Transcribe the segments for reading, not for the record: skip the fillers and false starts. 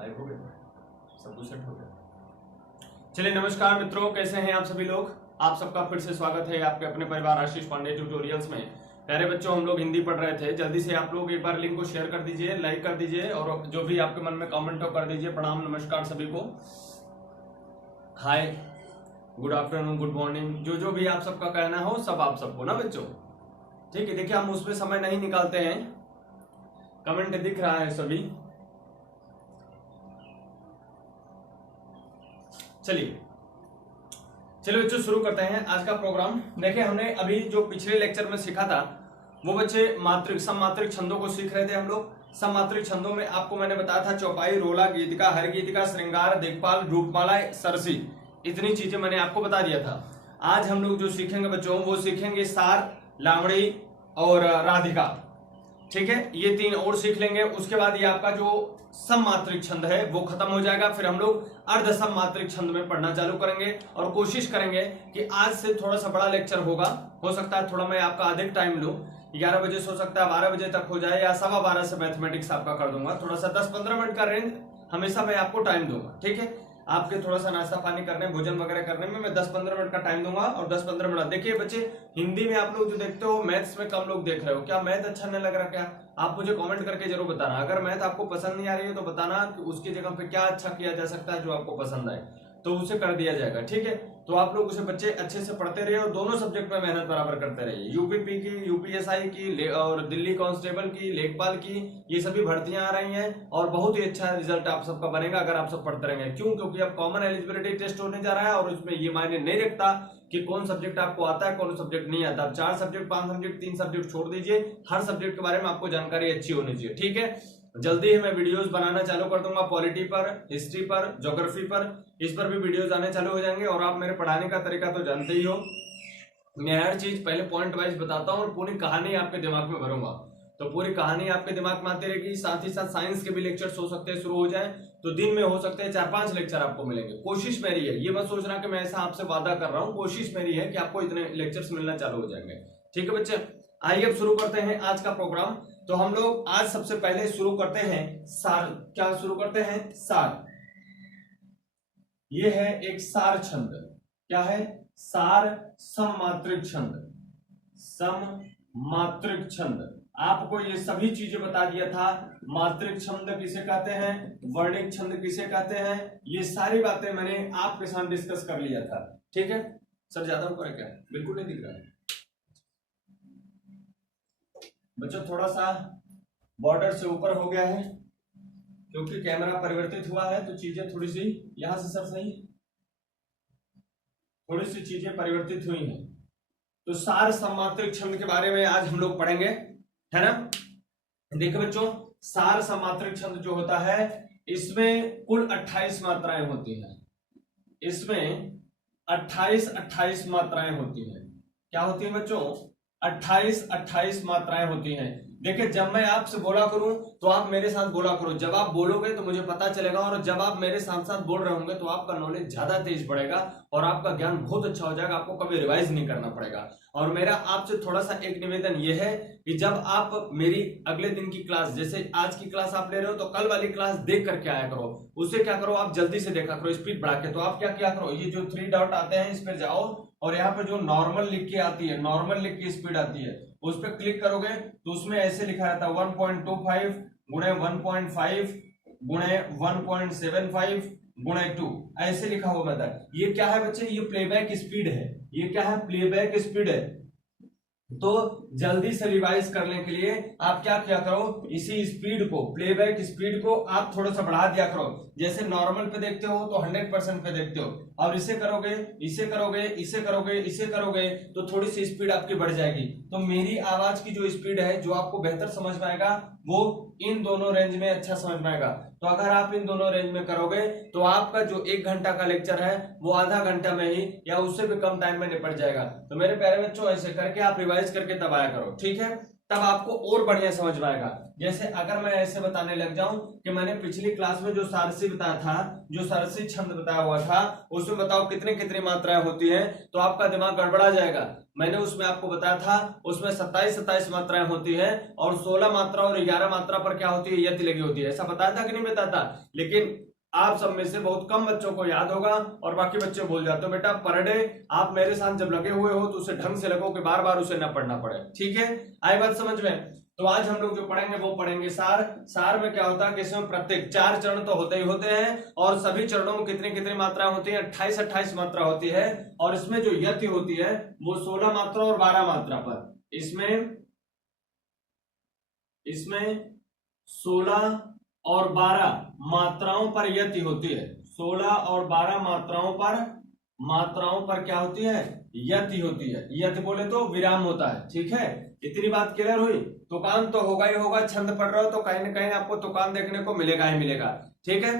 Live हो गया, सब कुछ सेट हो गया। चलिए नमस्कार मित्रों, कैसे हैं आप सभी लोग। आप सबका फिर से स्वागत है आपके अपने परिवार आशीष पांडे ट्यूटोरियल्स में। प्यारे बच्चों, हम लोग हिंदी पढ़ रहे थे। जल्दी से आप लोग एक बार लिंक को शेयर कर दीजिए, लाइक कर दीजिए और जो भी आपके मन में कमेंट हो कर दीजिए। प्रणाम नमस्कार सभी को, हाय, गुड आफ्टरनून, गुड मॉर्निंग, जो भी आप सबका कहना हो सब आप सबको ना बच्चों। ठीक है, देखिए हम उसमें समय नहीं निकालते हैं, कमेंट दिख रहा है सभी। चलिए बच्चों शुरू करते हैं आज का प्रोग्राम। देखिए हमने अभी जो पिछले लेक्चर में सीखा था वो बच्चे मात्रिक सममात्रिक छंदों को सीख रहे थे हम लोग। सममात्रिक छंदों में आपको मैंने बताया था चौपाई, रोला, गीतिका, हर गीतिका, श्रृंगार, दिक्पाल, रूपमाला, सरसी, इतनी चीजें मैंने आपको बता दिया था। आज हम लोग जो सीखेंगे बच्चों वो सीखेंगे सार, लावणी और राधिका। ठीक है, ये तीन और सीख लेंगे। उसके बाद ये आपका जो सममात्रिक छंद है वो खत्म हो जाएगा। फिर हम लोग अर्ध सममात्रिक छंद में पढ़ना चालू करेंगे और कोशिश करेंगे कि आज से थोड़ा सा बड़ा लेक्चर होगा। हो सकता है थोड़ा मैं आपका अधिक टाइम लूं, 11 बजे से हो सकता है 12 बजे तक हो जाए, या 12:15 से मैथमेटिक्स आपका कर दूंगा। थोड़ा सा 10-15 मिनट का रेंज हमेशा मैं आपको टाइम दूंगा। ठीक है, आपके थोड़ा सा नाश्ता पानी करने, भोजन वगैरह करने में मैं 10-15 मिनट का टाइम दूंगा। और 10-15 मिनट देखिए बच्चे, हिंदी में आप लोग जो देखते हो, मैथ्स में कम लोग देख रहे हो। क्या मैथ अच्छा नहीं लग रहा क्या? आप मुझे कमेंट करके जरूर बताना। अगर मैथ आपको पसंद नहीं आ रही है तो बताना कि उसकी जगह पे क्या अच्छा किया जा सकता है जो आपको पसंद आए, तो उसे कर दिया जाएगा। ठीक है, तो आप लोग उसे बच्चे अच्छे से पढ़ते रहिए और दोनों सब्जेक्ट में मेहनत बराबर करते रहिए। यूपीपी की, यूपीएसआई की और दिल्ली कांस्टेबल की, लेखपाल की, ये सभी भर्तियां आ रही हैं और बहुत ही अच्छा रिजल्ट आप सबका बनेगा अगर आप सब पढ़ते रहेंगे। क्यों? क्योंकि अब कॉमन एलिजिबिलिटी टेस्ट होने जा रहा है और उसमें ये मायने नहीं रखता कि कौन सब्जेक्ट आपको आता है कौन सब्जेक्ट नहीं आता। अब 4 सब्जेक्ट, 5 सब्जेक्ट, 3 सब्जेक्ट छोड़ दीजिए, हर सब्जेक्ट के बारे में आपको जानकारी अच्छी होनी चाहिए। ठीक है, जल्दी ही मैं वीडियोस बनाना चालू कर दूंगा, पॉलिटी पर, हिस्ट्री पर, ज्योग्राफी पर, इस पर भी वीडियोस आने चालू हो जाएंगे। और आप मेरे पढ़ाने का तरीका तो जानते ही हो, मैं हर चीज पहले पॉइंट वाइज बताता हूँ और पूरी कहानी आपके दिमाग में भरूंगा। तो पूरी कहानी आपके दिमाग में आती रहेगी। साथ ही साथ साइंस के भी लेक्चर्स हो सकते हैं शुरू हो जाए, तो दिन में हो सकते हैं 4-5 लेक्चर आपको मिलेंगे। कोशिश मेरी है, ये मत सोचना कि मैं ऐसा आपसे वादा कर रहा हूँ, कोशिश मेरी है कि आपको इतने लेक्चर्स मिलना चालू हो जाएंगे। ठीक है बच्चे, आइए अब शुरू करते हैं आज का प्रोग्राम। तो हम लोग आज सबसे पहले शुरू करते हैं सार। क्या शुरू करते हैं? सार। ये है एक सार छंद। क्या है? सार, सममात्रिक छंद। सममात्रिक छंद, आपको ये सभी चीजें बता दिया था। मात्रिक छंद किसे कहते हैं, वर्णिक छंद किसे कहते हैं, ये सारी बातें मैंने आपके साथ डिस्कस कर लिया था। ठीक है सर, ज्यादा ऊपर है क्या? बिल्कुल नहीं दिख रहा है बच्चों, थोड़ा सा बॉर्डर से ऊपर हो गया है क्योंकि कैमरा परिवर्तित हुआ है, तो चीजें थोड़ी सी यहां से सर सही, थोड़ी सी चीजें परिवर्तित हुई हैं। तो सार सममात्रिक छंद के बारे में आज हम लोग पढ़ेंगे, है ना। देखो बच्चों, सार सममात्रिक छंद जो होता है इसमें कुल 28 मात्राएं होती हैं। इसमें 28 मात्राएं होती हैं। क्या होती है बच्चों? 28 मात्राएं होती हैं। देखिए, जब मैं आपसे बोला करूं तो आप मेरे साथ बोला करो। जब आप बोलोगे तो मुझे पता चलेगा, और जब आप मेरे साथ साथ बोल रहे होंगे तो आपका नॉलेज ज्यादा तेज बढ़ेगा और आपका ज्ञान बहुत अच्छा हो जाएगा। आपको कभी रिवाइज नहीं करना पड़ेगा। और मेरा आपसे थोड़ा सा एक निवेदन यह है कि जब आप मेरी अगले दिन की क्लास, जैसे आज की क्लास आप ले रहे हो, तो कल वाली क्लास देख करके आया करो। उससे क्या करो, आप जल्दी से देखा करो, स्पीड बढ़ा के। तो आप क्या किया करो, ये जो 3 डॉट आते हैं इस पर जाओ और यहाँ पे जो नॉर्मल लिख के आती है, नॉर्मल लिख के स्पीड आती है, उस पर क्लिक करोगे तो उसमें ऐसे लिखा रहता है 1.25 गुणे 1.5 गुणे 1.75 गुणे 2, ऐसे लिखा हुआ रहता है। ये क्या है बच्चे? ये प्लेबैक स्पीड है। ये क्या है? प्लेबैक स्पीड है। तो जल्दी से रिवाइज करने के लिए आप क्या किया करो, इसी स्पीड को, प्लेबैक स्पीड को आप थोड़ा सा बढ़ा दिया करो। जैसे नॉर्मल पे देखते हो तो 100% पे देखते हो, और इसे करोगे, इसे करोगे, इसे करोगे, इसे करोगे तो थोड़ी सी स्पीड आपकी बढ़ जाएगी। तो मेरी आवाज की जो स्पीड है, जो आपको बेहतर समझ में आएगा, वो इन दोनों रेंज में अच्छा समझ में आएगा। तो अगर आप इन दोनों रेंज में करोगे तो आपका जो 1 घंटा का लेक्चर है वो आधा घंटा में ही या उससे भी कम टाइम में निपट जाएगा। तो मेरे प्यारे बच्चों, ऐसे करके आप रिवाइज करके तब आया करो। ठीक है, तब आपको और बढ़िया समझ में आएगा। जैसे अगर मैं ऐसे बताने लग जाऊं कि मैंने पिछली क्लास में जो सारसी बताया था, जो सारसी छंद बताया हुआ था, उसमें बताओ कितनी कितनी मात्राएं होती हैं, तो आपका दिमाग गड़बड़ा जाएगा। मैंने उसमें आपको बताया था उसमें 27 मात्राएं होती है और 16 मात्रा और 11 मात्रा पर क्या होती है, यति लगी होती है। ऐसा बताया था कि नहीं बताया था? लेकिन आप सब में से बहुत कम बच्चों को याद होगा और बाकी बच्चे भूल जाते हो। बेटा पर डे आप मेरे साथ जब लगे हुए हो तो उसे ढंग से लगो कि बार बार उसे न पढ़ना पड़े। ठीक है, आई बात समझ में? तो आज हम लोग जो पढ़ेंगे वो पढ़ेंगे सार। सार में क्या होता है कि इसमें प्रत्येक 4 चरण तो होते ही होते हैं और सभी चरणों में कितनी कितनी मात्रा होती है, 28 मात्रा होती है। और इसमें जो यति होती है वो 16 मात्रा और 12 मात्रा पर, इसमें 16 और 12 मात्राओं पर यति होती है। 16 और 12 मात्राओं पर क्या होती है, यति होती है। यति बोले तो विराम होता है। ठीक है, इतनी बात क्लियर हुई? तुकान तो होगा ही होगा, छंद पढ़ रहे हो तो कहीं ना कहीं आपको तुकान देखने को मिलेगा ही मिलेगा। ठीक है,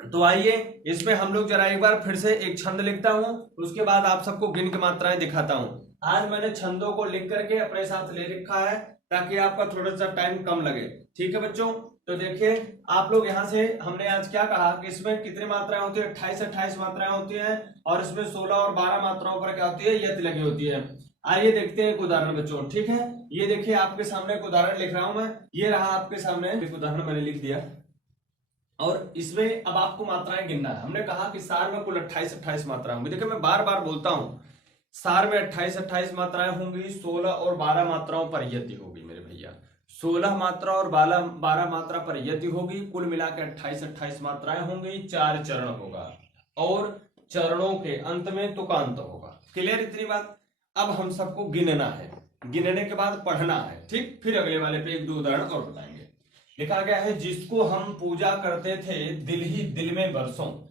तो आइए इसमें हम लोग जरा एक बार फिर से एक छंद लिखता हूं, उसके बाद आप सबको गिन के मात्राएं दिखाता हूं। आज मैंने छंदों को लिख करके अपने साथ ले रखा है ताकि आपका थोड़ा सा टाइम कम लगे। ठीक है बच्चों, तो देखिए आप लोग यहां से हमने आज क्या कहा कि इसमें कितनी मात्राएं होती है, 28 मात्राएं होती हैं और इसमें 16 और 12 मात्राओं पर क्या होती है, यति लगी होती है। आइए देखते हैं एक उदाहरण बच्चों। ठीक है, ये देखिए आपके सामने एक उदाहरण लिख रहा हूं मैं, ये रहा आपके सामने एक उदाहरण मैंने लिख दिया और इसमें अब आपको मात्राएं गिनना है। हमने कहा कि सार में कुल 28 मात्राएं होंगी। देखिए मैं बार बार बोलता हूं, सार में 28 मात्राएं होंगी, 16 और 12 मात्राओं पर यति होगी मेरे भैया। 16 मात्रा और 12 मात्रा पर यति होगी, कुल मिलाकर 28 मात्राएं होंगी, 4 चरण होगा और चरणों के अंत में तुकांत होगा। क्लियर इतनी बात? अब हम सबको गिनना है, गिनने के बाद पढ़ना है। ठीक, फिर अगले वाले पे 1-2 उदाहरण और बताएंगे। लिखा गया है, जिसको हम पूजा करते थे दिल ही दिल में बरसों।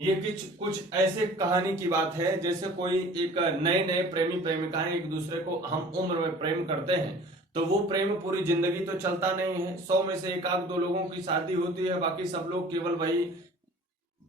ये कुछ ऐसे कहानी की बात है जैसे कोई एक नए प्रेमी प्रेमिकाएं एक दूसरे को हम उम्र में प्रेम करते हैं, तो वो प्रेम पूरी जिंदगी तो चलता नहीं है। 100 में से 1-2 लोगों की शादी होती है, बाकी सब लोग केवल वही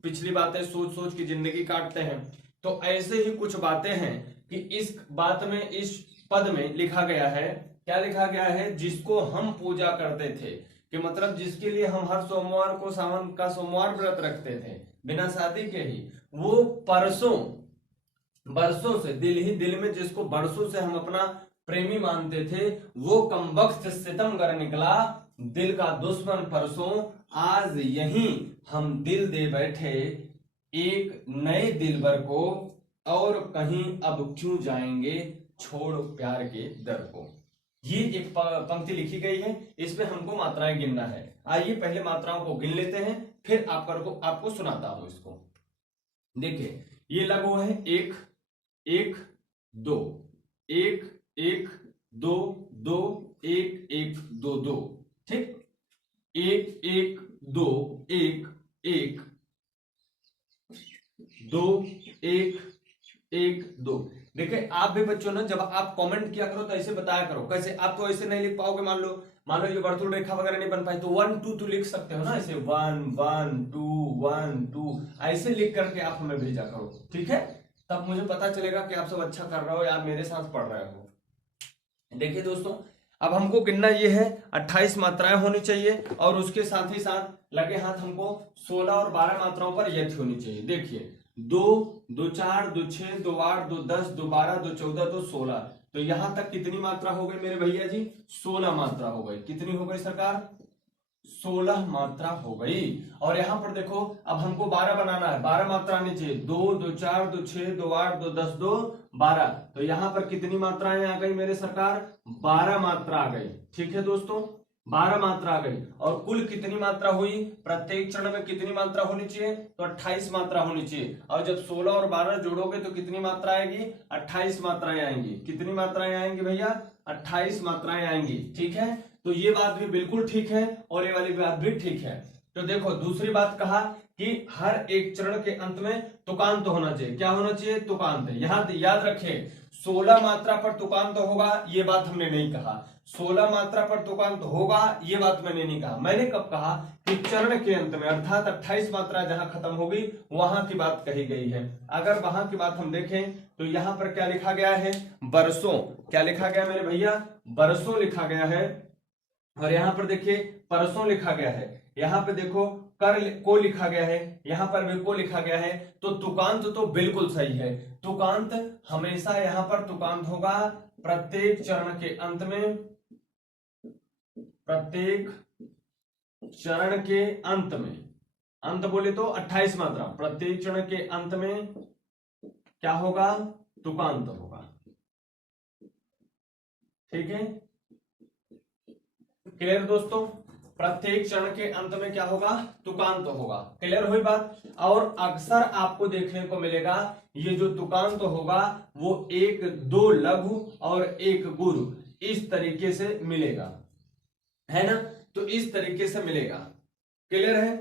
पिछली बातें सोच सोच की जिंदगी काटते हैं। तो ऐसे ही कुछ बातें हैं कि इस बात में, इस पद में लिखा गया है, क्या लिखा गया है, जिसको हम पूजा करते थे, कि मतलब जिसके लिए हम हर सोमवार को सावन का सोमवार व्रत रखते थे बिना शादी के ही, वो बरसों से, दिल ही दिल में जिसको बरसों से हम अपना प्रेमी मानते थे, वो कमबख्त सितमगर निकला, दिल का दुश्मन परसों, आज यहीं हम दिल दे बैठे एक नए दिलबर को, और कहीं अब क्यों जाएंगे छोड़ प्यार के दर को। ये एक पंक्ति लिखी गई है, इसमें हमको मात्राएं गिनना है। आइए पहले मात्राओं को गिन लेते हैं, फिर आपको सुनाता हूं इसको। देखिए ये लघु है, 1 1 2 1 1 2 2 1 1 2 2। ठीक, 1 1 2 1 1 2 1 1 2। देखिए आप भी बच्चों ना, जब आप कमेंट किया करो तो ऐसे बताया करो। कैसे? आप तो ऐसे नहीं लिख पाओगे। मान लो ये वर्तुल रेखा वगैरह नहीं बन पाई तो 1 2 तो लिख सकते हो ना, ऐसे 1 1 2 1 2 ऐसे लिख करके आप हमें भेजा करो। ठीक है, तब मुझे पता चलेगा कि आप सब अच्छा कर रहे हो या मेरे साथ पढ़ रहे हो। देखिए दोस्तों, अब हमको गिनना ये है, 28 मात्राएं होनी चाहिए और उसके साथ ही साथ लगे हाथ हमको 16 और 12 मात्राओं पर यति होनी चाहिए। देखिए 2 2 4 2 6 2 8 2 10 2 12 2 14 2 16, तो यहां तक कितनी मात्रा हो गई मेरे भैया जी? 16 मात्रा हो गई। कितनी हो गई सरकार? 16 मात्रा हो गई। और यहां पर देखो अब हमको 12 बनाना है, 12 मात्रा आनी चाहिए। 2 2 4 2 6 2 8 2 10 2 12, तो यहां पर कितनी मात्राएं आ गई मेरे सरकार? 12 मात्रा आ गई। ठीक है दोस्तों, 12 मात्रा आ गई। और कुल कितनी मात्रा हुई? प्रत्येक चरण में कितनी मात्रा होनी चाहिए? तो 28 मात्रा होनी चाहिए। और जब 16 और 12 जोड़ोगे तो कितनी मात्रा आएगी? 28 मात्राएं आएंगी। कितनी मात्राएं आएंगी भैया? 28 मात्राएं आएंगी। ठीक है, तो ये बात भी बिल्कुल ठीक है और ये वाली बात भी ठीक है। तो देखो दूसरी बात कहा कि हर एक चरण के अंत में तुकांत होना चाहिए। क्या होना चाहिए? तुकांत। यहां याद रखें 16 मात्रा पर तुकांत होगा ये बात हमने नहीं कहा, 16 मात्रा पर तुकांत होगा ये बात मैंने नहीं कहा। मैंने कब कहा कि चरण के अंत में अर्थात 28 मात्रा जहां खत्म होगी वहां की बात कही गई है। अगर वहां की बात हम देखें तो यहां पर क्या लिखा गया है? बरसों। क्या लिखा गया मेरे भैया? बरसों लिखा गया है। और यहां पर देखिए परसों लिखा गया है। यहां पे देखो कर को लिखा गया है, यहां पर भी को लिखा गया है। तो तुकांत तो बिल्कुल सही है। तुकांत हमेशा यहां पर तुकांत होगा प्रत्येक चरण के अंत में, प्रत्येक चरण के अंत में। अंत बोले तो 28 मात्रा, प्रत्येक चरण के अंत में क्या होगा? तुकांत होगा। ठीक है, क्लियर दोस्तों? प्रत्येक चरण के अंत में क्या होगा? तुकांत होगा। क्लियर हुई बात? और अक्सर आपको देखने को मिलेगा ये जो तुकांत होगा वो 1 2 लघु और 1 गुरु इस तरीके से मिलेगा, है ना? तो इस तरीके से मिलेगा। क्लियर है?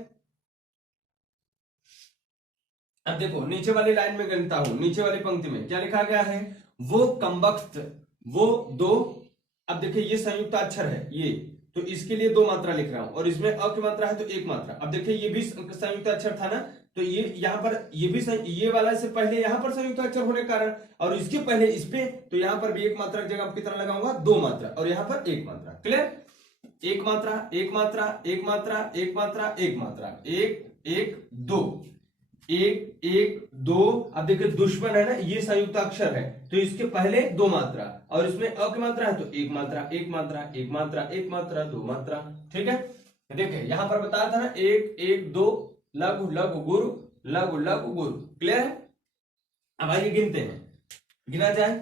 अब देखो नीचे वाली लाइन में गिनता हूं, नीचे वाली पंक्ति में क्या लिखा गया है? वो कमबख्त, वो दो। अब देखिए ये संयुक्त अक्षर है ये, तो इसके लिए 2 मात्रा लिख रहा हूं और इसमें अ की मात्रा है तो 1 मात्रा। अब देखिए ये भी संयुक्त अक्षर था ना, तो ये यहां पर ये भी ये वाला से पहले यहां पर संयुक्त अक्षर होने के कारण और इसके पहले इस पे, तो यहां पर भी 1 मात्रा की जगह कितना लगाऊंगा? 2 मात्रा और यहां पर 1 मात्रा। क्लियर? 1 मात्रा 1 मात्रा 1 मात्रा 1 मात्रा 1 मात्रा 1 1 2 1 1 2। अब देखिए दुश्मन है ना, ये संयुक्त अक्षर है तो इसके पहले 2 मात्रा और इसमें अ की मात्रा है तो 1 मात्रा 1 मात्रा 1 मात्रा 1 मात्रा 2 मात्रा। ठीक है, देखिए यहां पर बताया था ना 1 1 2 लघु लघु गुरु लघु लघु गुरु। क्लियर है? अब आइए गिनते हैं, गिना जाए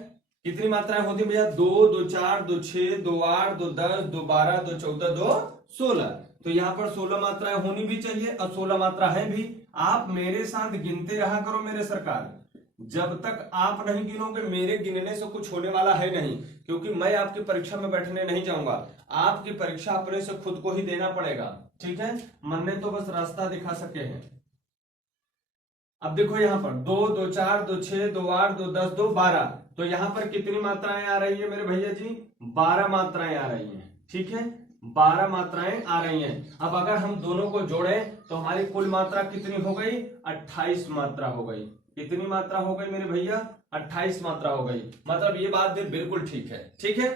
कितनी मात्राएं होती है भैया? 2 2 4 2 6 2 8 2 10 2 12 2 14 2 16। तो यहाँ पर 16 मात्राएं होनी भी चाहिए और 16 मात्रा है भी। आप मेरे साथ गिनते रहा करो मेरे सरकार, जब तक आप नहीं गिनोगे मेरे गिनने से कुछ होने वाला है नहीं, क्योंकि मैं आपकी परीक्षा में बैठने नहीं जाऊंगा। आपकी परीक्षा अपने से खुद को ही देना पड़ेगा। ठीक है, मन ने तो बस रास्ता दिखा सके हैं। अब देखो यहाँ पर 2 2 4 2 6 2 8 2 10 2 12, तो यहाँ पर कितनी मात्राएं आ रही है मेरे भैया जी? 12 मात्राएं आ रही हैं। ठीक है, 12 मात्राएं आ रही हैं। अब अगर हम दोनों को जोड़ें तो हमारी कुल मात्रा कितनी हो गई? 28 मात्रा हो गई। कितनी मात्रा हो गई मेरे भैया? 28 मात्रा हो गई। मतलब ये बात भी बिल्कुल ठीक है। ठीक है,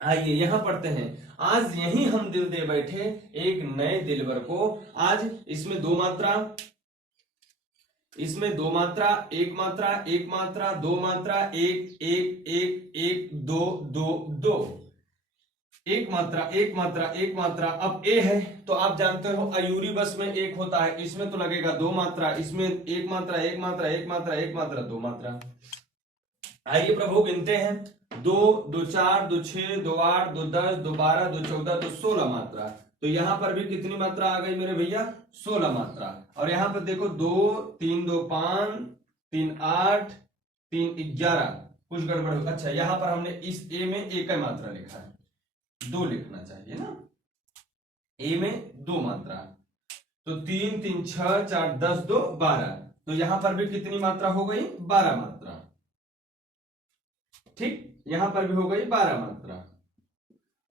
आइए यहां पढ़ते हैं। आज यही हम दिल दे बैठे एक नए दिलबर को। आज इसमें 2 मात्रा, इसमें 2 मात्रा 1 मात्रा 1 मात्रा 2 मात्रा 1 1 1 1 2 2 2 1 मात्रा 1 मात्रा 1 मात्रा। अब ए है तो आप जानते हो अयूरी बस में 1 होता है, इसमें तो लगेगा 2 मात्रा, इसमें 1 मात्रा 1 मात्रा 1 मात्रा 1 मात्रा 2 मात्रा। आइए प्रभु गिनते हैं 2 2 4 2 6 2 8 2 10 2 12 2 14 2 16 मात्रा। तो यहां पर भी कितनी मात्रा आ गई मेरे भैया? 16 मात्रा। और यहां पर देखो 2 3 2 5 3 8 3 11, कुछ गड़बड़ हो। अच्छा यहां पर हमने इस ए में एक ही मात्रा लिखा है, 2 लिखना चाहिए ना, ए में 2 मात्रा। तो 3 3 6 4 10 2 12, तो यहां पर भी कितनी मात्रा हो गई? 12 मात्रा। ठीक, यहां पर भी हो गई 12 मात्रा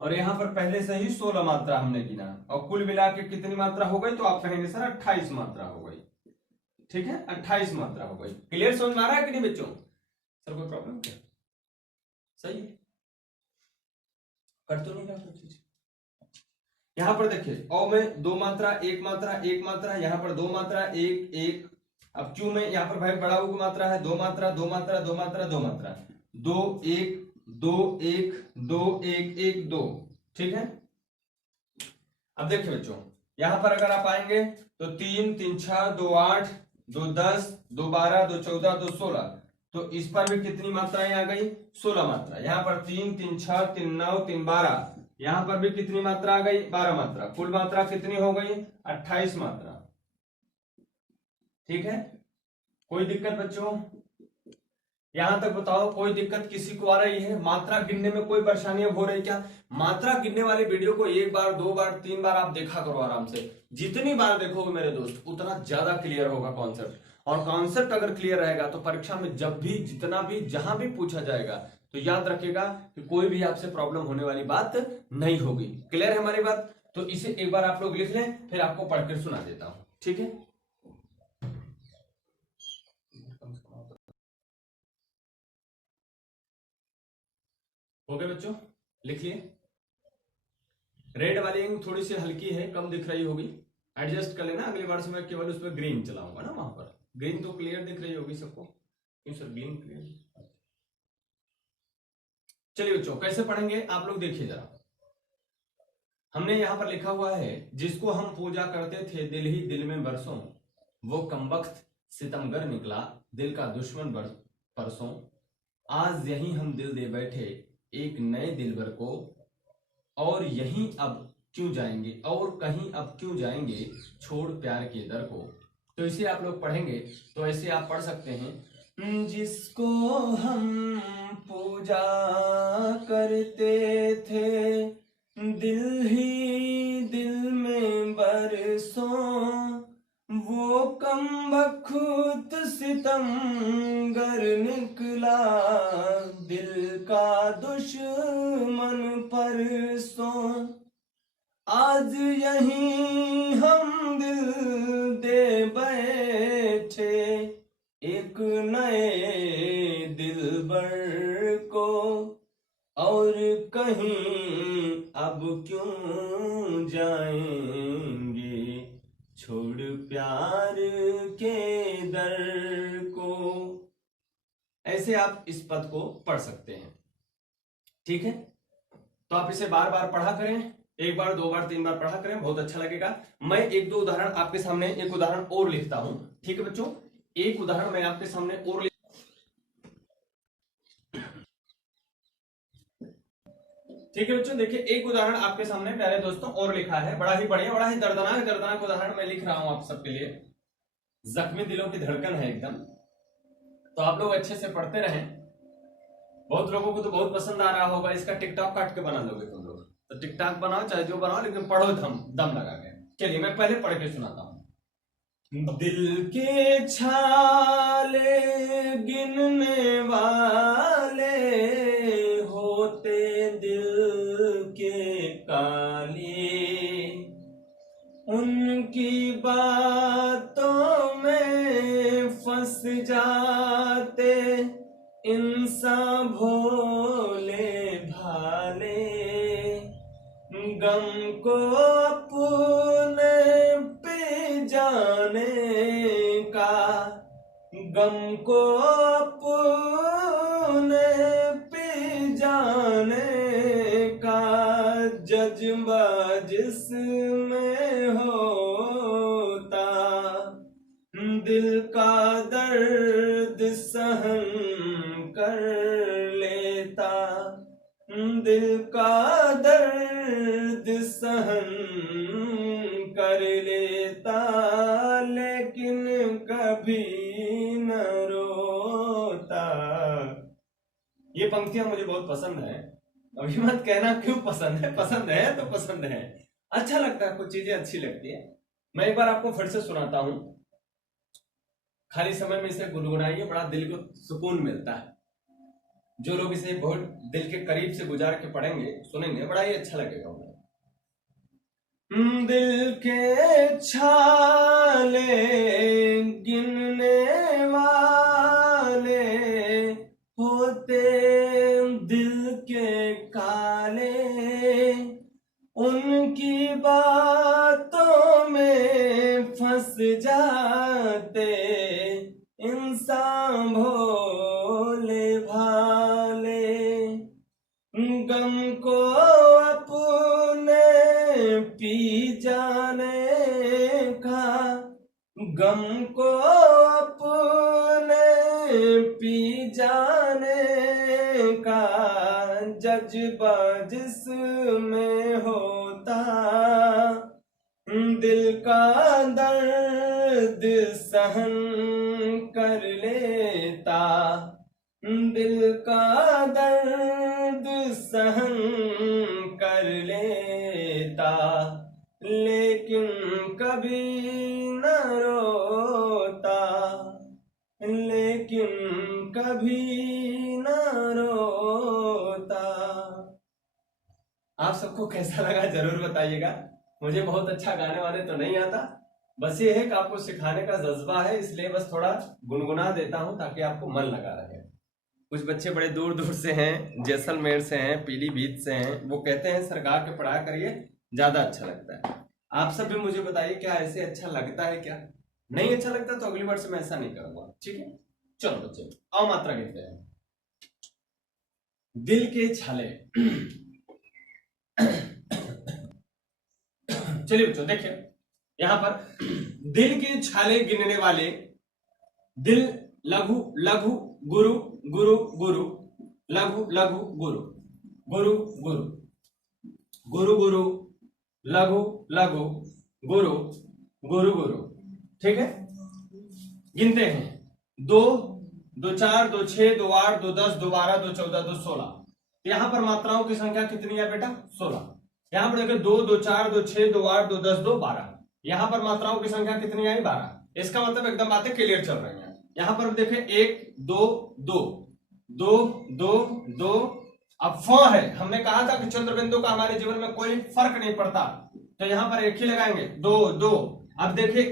और यहां पर पहले से ही 16 मात्रा हमने गिना और कुल मिला के कितनी मात्रा हो गई? तो आप कहेंगे सर 28 मात्रा हो गई। ठीक है, 28 मात्रा हो गई। क्लियर समझ में आ रहा है कि नहीं बच्चों? सर कोई प्रॉब्लम क्या? सही है, कर तो नहीं रहा कोई चीज। यहां पर देखिए औ में 2 मात्रा 1 मात्रा 1 मात्रा, यहां पर 2 मात्रा 1 1। अब क्यू में यहां पर भाई बड़ा ऊ की मात्रा है 2 मात्रा 2 मात्रा 2 मात्रा 2 मात्रा 2 1 2 1 2 1 1 2। ठीक है, अब देखिए बच्चों यहां पर अगर आप आएंगे तो 3 3 6 2 8 2 10 2 12 2 14 2 16, तो इस पर भी कितनी मात्राएं आ गई? 16 मात्रा। यहां पर 3 3 6 3 9 3 12, यहां पर भी कितनी मात्रा आ गई? 12 मात्रा। कुल मात्रा कितनी हो गई? 28 मात्रा। ठीक है, कोई दिक्कत बच्चों? यहां तक बताओ कोई दिक्कत किसी को आ रही है? मात्रा गिनने में कोई परेशानी अब हो रही क्या? मात्रा गिनने वाली वीडियो को 1 बार 2 बार 3 बार आप देखा करो आराम से। जितनी बार देखोगे मेरे दोस्त उतना ज्यादा क्लियर होगा कॉन्सेप्ट, और कॉन्सेप्ट अगर क्लियर रहेगा तो परीक्षा में जब भी जितना भी जहां भी पूछा जाएगा तो याद रखिएगा कि कोई भी आपसे प्रॉब्लम होने वाली बात नहीं होगी। क्लियर है हमारी बात? तो इसे एक बार आप लोग लिख लें, फिर आपको पढ़ कर सुना देता हूं, ठीक है? हो गए बच्चों, लिख लिए? रेड वाली इंक थोड़ी सी हल्की है, कम दिख रही होगी, एडजस्ट कर लेना। अगली बार से मैं केवल उस पर ग्रीन चलाऊंगा ना, वहां पर ग्रीन तो क्लियर दिख रही होगी सबको। क्यों सर ग्रीन क्लियर? चलिए बच्चों कैसे पढ़ेंगे आप लोग देखिए जरा। हमने यहां पर लिखा हुआ है, जिसको हम पूजा करते थे दिल ही दिल में बरसों, वो कमबख्त सितमगर निकला दिल का दुश्मन परसों। आज यही हम दिल दे बैठे एक नए दिलबर को, और यहीं अब क्यों जाएंगे, और कहीं अब क्यों जाएंगे छोड़ प्यार के दर को। तो इसे आप लोग पढ़ेंगे तो ऐसे आप पढ़ सकते हैं, जिसको हम पूजा करते थे दिल ही दिल में बरसों, वो कमबख्त सितमगर निकला दिल का दुश्मन परसों। आज यहीं हम दिल दे बैठे एक नए दिलबर को, और कहीं अब क्यों जाएंगे छोड़ प्यार के दर को। ऐसे आप इस पद को पढ़ सकते हैं, ठीक है? तो आप इसे बार बार पढ़ा करें, 1 बार 2 बार 3 बार पढ़ा करें, बहुत अच्छा लगेगा। मैं 1-2 उदाहरण आपके सामने, एक उदाहरण और लिखता हूं, ठीक है बच्चों? एक उदाहरण मैं आपके सामने और ठीक है बच्चों, देखिए एक उदाहरण आपके सामने प्यारे दोस्तों और लिखा है, बड़ा ही बढ़िया, बड़ा ही दर्दनाक उदाहरण मैं लिख रहा हूं आप सबके लिए। जख्मी दिलों की धड़कन है एकदम, तो आप लोग अच्छे से पढ़ते रहें। बहुत लोगों को तो बहुत पसंद आ रहा होगा, इसका टिकटॉक काट के बना लोगे तुम लोग, तो टिकटॉक बनाओ चाहे जो बनाओ, लेकिन पढ़ो दम लगा के। चलिए मैं पहले पढ़ के सुनाता हूं। दिल के छाले गिनने वाले होते दिल के काले, उनकी बातों में फंस जाते इंसान भोले भाले। गम को अपने पे जाने का, गम को अपने पे जाने का जज्बा जिसमें होता, दिल का दर्द सहन कर लेता, दिल का दर्द सहन कर लेता, लेकिन कभी न रोता। ये पंक्तियां मुझे बहुत पसंद है, अभी मत कहना क्यों पसंद है तो पसंद है, अच्छा लगता है, कुछ चीजें अच्छी लगती है। मैं एक बार आपको फिर से सुनाता हूं, खाली समय में इसे गुनगुनाइए, बड़ा दिल को सुकून मिलता है। जो लोग इसे बहुत दिल के करीब से गुजार के पढ़ेंगे सुनेंगे, बड़ा ही अच्छा लगेगा उन्हें। दिल के छाले गिनने वाले होते दिल के काले, उनकी बातों में फंस जाते इंसान भोले भाले। गम को अपने पी जाने का, गम को अपने पी जाने का जज्बा जिसमें होता, दिल का दर्द सहन कर लेता, दिल का दर्द सहन कर लेता, लेकिन कभी न रोता, लेकिन कभी न रोता। आप सबको कैसा लगा जरूर बताइएगा। मुझे बहुत अच्छा गाने वाने तो नहीं आता, बस ये है कि आपको सिखाने का जज्बा है, इसलिए बस थोड़ा गुनगुना देता हूं ताकि आपको मन लगा रहे। कुछ बच्चे बड़े दूर दूर से हैं, जैसलमेर से हैं, पीलीभीत से हैं, वो कहते हैं सर गा के पढ़ाया करिए, ज्यादा अच्छा लगता है। आप सब भी मुझे बताइए क्या ऐसे अच्छा लगता है, क्या नहीं अच्छा लगता तो अगली बार से मैं ऐसा नहीं करूंगा, ठीक है। चलो बच्चे आओ मात्रा कहते हैं। दिल के छाले। चलिए बच्चों देखिए यहां पर दिल के छाले गिनने वाले, दिल लघु लघु गुरु गुरु गुरु, लघु लघु गुरु गुरु गुरु, गुरु गुरु, लघु लघु गुरु गुरु गुरु, ठीक है। गिनते हैं, दो, दो चार, दो छह, दो आठ, दो 10, दो 12, दो 14, दो 16। यहां पर मात्राओं की संख्या कितनी है बेटा? 16। यहां पर देखिए दो, दो चार, दो छह, दो 8, दो 10, दो 12। यहां पर मात्राओं की संख्या कितनी आई? 12। इसका मतलब एकदम बातें क्लियर चल रही हैं। यहां पर देखिए एक, दो, दो, दो, दो, दो। अब फ है, हमने कहा था कि चंद्र बिंदु का हमारे जीवन में कोई फर्क नहीं पड़ता, तो यहां पर एक ही लगाएंगे, दो दो। अब देखिए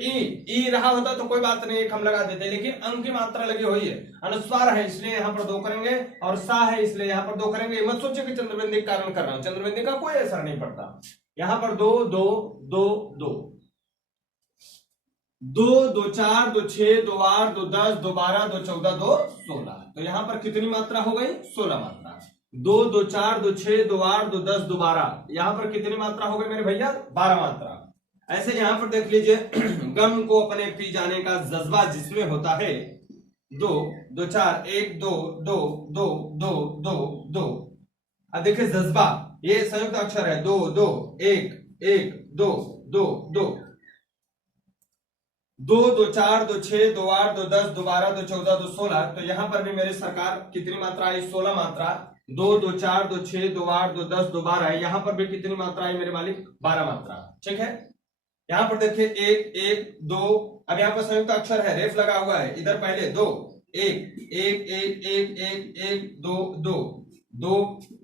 ई रहा होता तो कोई बात नहीं, एक हम लगा देते, लेकिन अंक की मात्रा लगी हुई है, अनुस्वार है, इसलिए यहां पर दो करेंगे, और सा है इसलिए यहां पर दो करेंगे। मत सोचिए कि चंद्रबिंदी के कारण कर रहा हूं, चंद्रबिंदी का कोई असर नहीं पड़ता। यहां पर दो दो दो दो, दो, दो चार, दो छह, दो 8, दो 10, दो 12, दो 14, दो 16। तो यहां पर कितनी मात्रा हो गई? 16 मात्रा। दो, दो चार, दो छह, दो 8, दो 10, दो 12, यहां पर कितनी मात्रा हो गई मेरे भैया? 12 मात्रा। ऐसे यहां पर देख लीजिए गम को अपने पी जाने का जज्बा जिसमें होता है, दो, दो चार, एक, दो, दो, दो, दो, दो, दो। अब देखिए जज्बा, ये संयुक्त अक्षर है, दो दो, एक एक, दो दो दो, दो, दो चार, दो छह, दो 8, दो 10, दो 12, दो 14, दो 16। तो यहां पर भी मेरे सरकार कितनी मात्रा आई? 16 मात्रा। दो, दो चार, दो छह, दो 8, दो 10, दो 12, यहां पर भी कितनी मात्रा आई मेरे मालिक? 12 मात्रा, ठीक है। यहां पर देखिए एक एक, दो, अब यहां पर संयुक्त अक्षर है, रेफ लगा हुआ है, इधर पहले दो, एक एक एक एक एक एक, दो दो दो,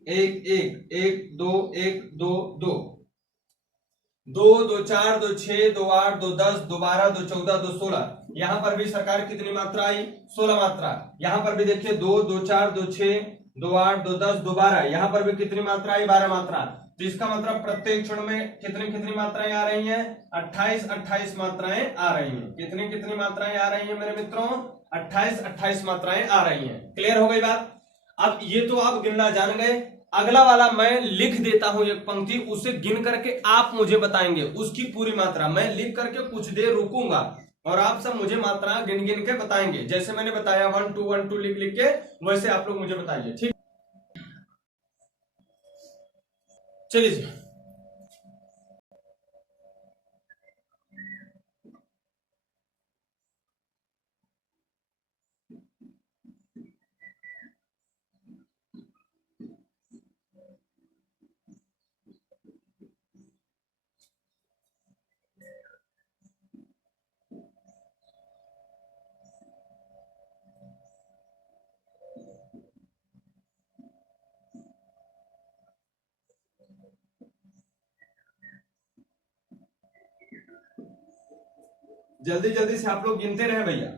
एक एक एक, दो एक, दो दो, दो, दो चार, दो छह, दो 8, दो 10, दो 12, दो 14, दो 16। यहां पर भी सरकार कितनी मात्रा आई? 16 मात्रा। यहां पर भी देखिए दो, दो चार, दो छह, दो 8, दो 10, दो 12, यहां पर भी कितनी मात्रा आई? 12 मात्रा। तो इसका मतलब प्रत्येक क्षण में कितनी कितनी मात्राएं आ रही हैं? 28 28 मात्राएं आ रही हैं। कितनी कितनी मात्राएं आ रही हैं मेरे मित्रों? 28 28 मात्राएं आ रही हैं। क्लियर हो गई बात? अब ये तो आप गिनना जान गए, अगला वाला मैं लिख देता हूं एक पंक्ति, उसे गिन करके आप मुझे बताएंगे उसकी पूरी मात्रा। मैं लिख करके कुछ देर रुकूंगा और आप सब मुझे मात्रा गिन गिन के बताएंगे, जैसे मैंने बताया 1 2 1 2 लिख लिख के, वैसे आप लोग मुझे बताइए, ठीक। चलिए जल्दी जल्दी से आप लोग गिनते रहे भैया।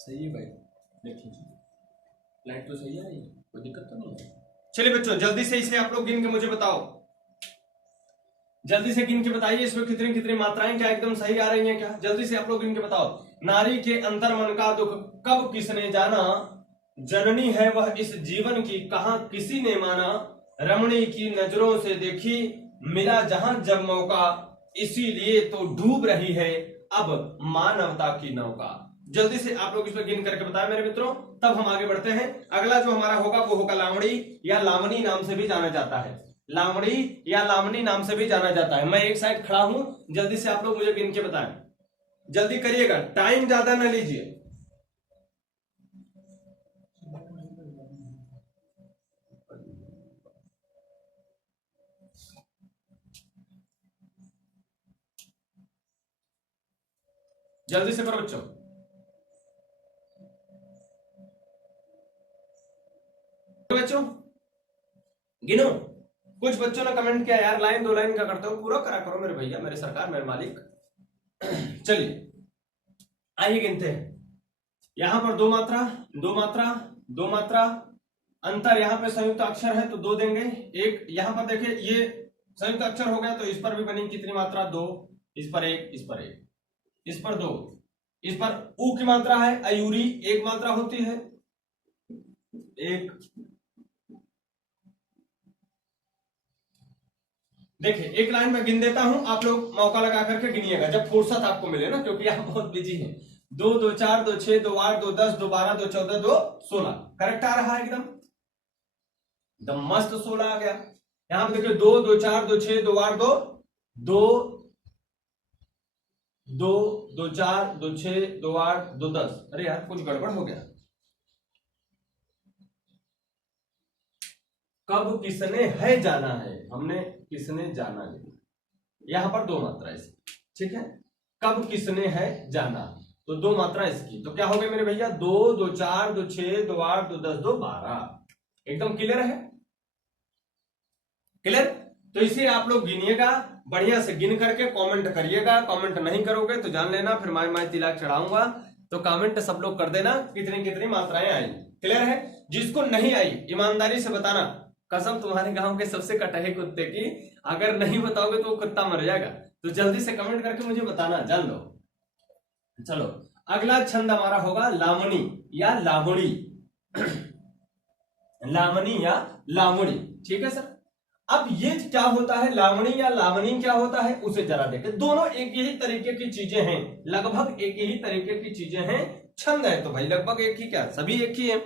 सही है भाई, देखिए लाइट तो सही है, कोई दिक्कत तो नहीं है। चलिए बच्चों जल्दी से इसे आप लोग गिन के मुझे बताओ, जल्दी से गिन के बताइए इसमें कितनी कितनी मात्राएं क्या एकदम सही आ रही हैं क्या, जल्दी से आप लोग गिन के बताओ। नारी के अंतर मन का दुख कब किसने जाना, जननी है वह इस जीवन की कहां किसी ने माना, रमणी की नजरों से देखी मिला जहां जब मौका, इसीलिए तो डूब रही है अब मानवता की नौका। जल्दी से आप लोग इसमें गिन करके बताएं मेरे मित्रों, तब हम आगे बढ़ते हैं। अगला जो हमारा होगा वो होगा लावणी या लावनी नाम से भी जाना जाता है, लावणी या लावनी नाम से भी जाना जाता है। मैं एक साइड खड़ा हूं, जल्दी से आप लोग मुझे गिन के बताएं, जल्दी करिएगा, टाइम ज्यादा न लीजिए। जल्दी से करो बच्चों। बच्चों गिनो, कुछ बच्चों ने कमेंट किया यार लाइन दो लाइन का करते हो, पूरा करा करो मेरे भैया, मेरे सरकार, मेरे मालिक। चलिए आइए गिनते हैं। यहां पर दो मात्रा दो मात्रा दो मात्रा, अंतर यहां पे संयुक्त अक्षर है तो दो देंगे, एक यहां पर देखिए ये संयुक्त अक्षर हो गया तो इस पर भी बनी कितनी मात्रा, दो, इस पर एक, इस पर एक, इस पर दो, इस पर ऊ की मात्रा है अयूरी, एक मात्रा होती है, एक। देखिए एक लाइन में गिन देता हूं, आप लोग मौका लगा करके गिनिएगा जब फुर्सत आपको मिले ना, क्योंकि आप बहुत बिजी हैं। 2 2 4 2 6 2 8 2 10 2 12 2 14 2 16, करेक्ट आ रहा है एकदम एकदम मस्त 16 आ गया। यहां पे देखिए 2 2 4 2 6 2 8 2 2 2 2 4 2 6 2 8 2 10, अरे यार कुछ गड़बड़ हो गया। कब किसने है जाना है, हमने किसने जाना है, यहां पर दो मात्रा इसकी, ठीक है। कब किसने है जाना तो दो मात्रा इसकी, तो क्या हो गया मेरे भैया, 2 2 4 2 6 2 8 2 10 2 12, एकदम क्लियर है, क्लियर। तो इसे आप लोग गिनिएगा, बढ़िया से गिन करके कमेंट करिएगा, कमेंट नहीं करोगे तो जान लेना फिर माई तिलक चढ़ाऊंगा, तो कमेंट सब लोग कर देना कितनी कितनी मात्राएं आई, क्लियर है। जिसको नहीं आई ईमानदारी से बताना, कसम तुम्हारे गांव के सबसे कटहे कुत्ते की, अगर नहीं बताओगे तो वो कुत्ता मर जाएगा, तो जल्दी से कमेंट करके मुझे बताना, जान लो। चलो अगला छंद हमारा होगा लावणी या लावणी, लावणी या लावणी, ठीक है सर। अब ये क्या होता है, लावणी या लावणी क्या होता है उसे जरा देखें, दोनों एक ही तरीके की चीजें हैं, लगभग एक ही तरीके की चीजें हैं, छंद है तो भाई लगभग एक ही, क्या सभी एक ही है,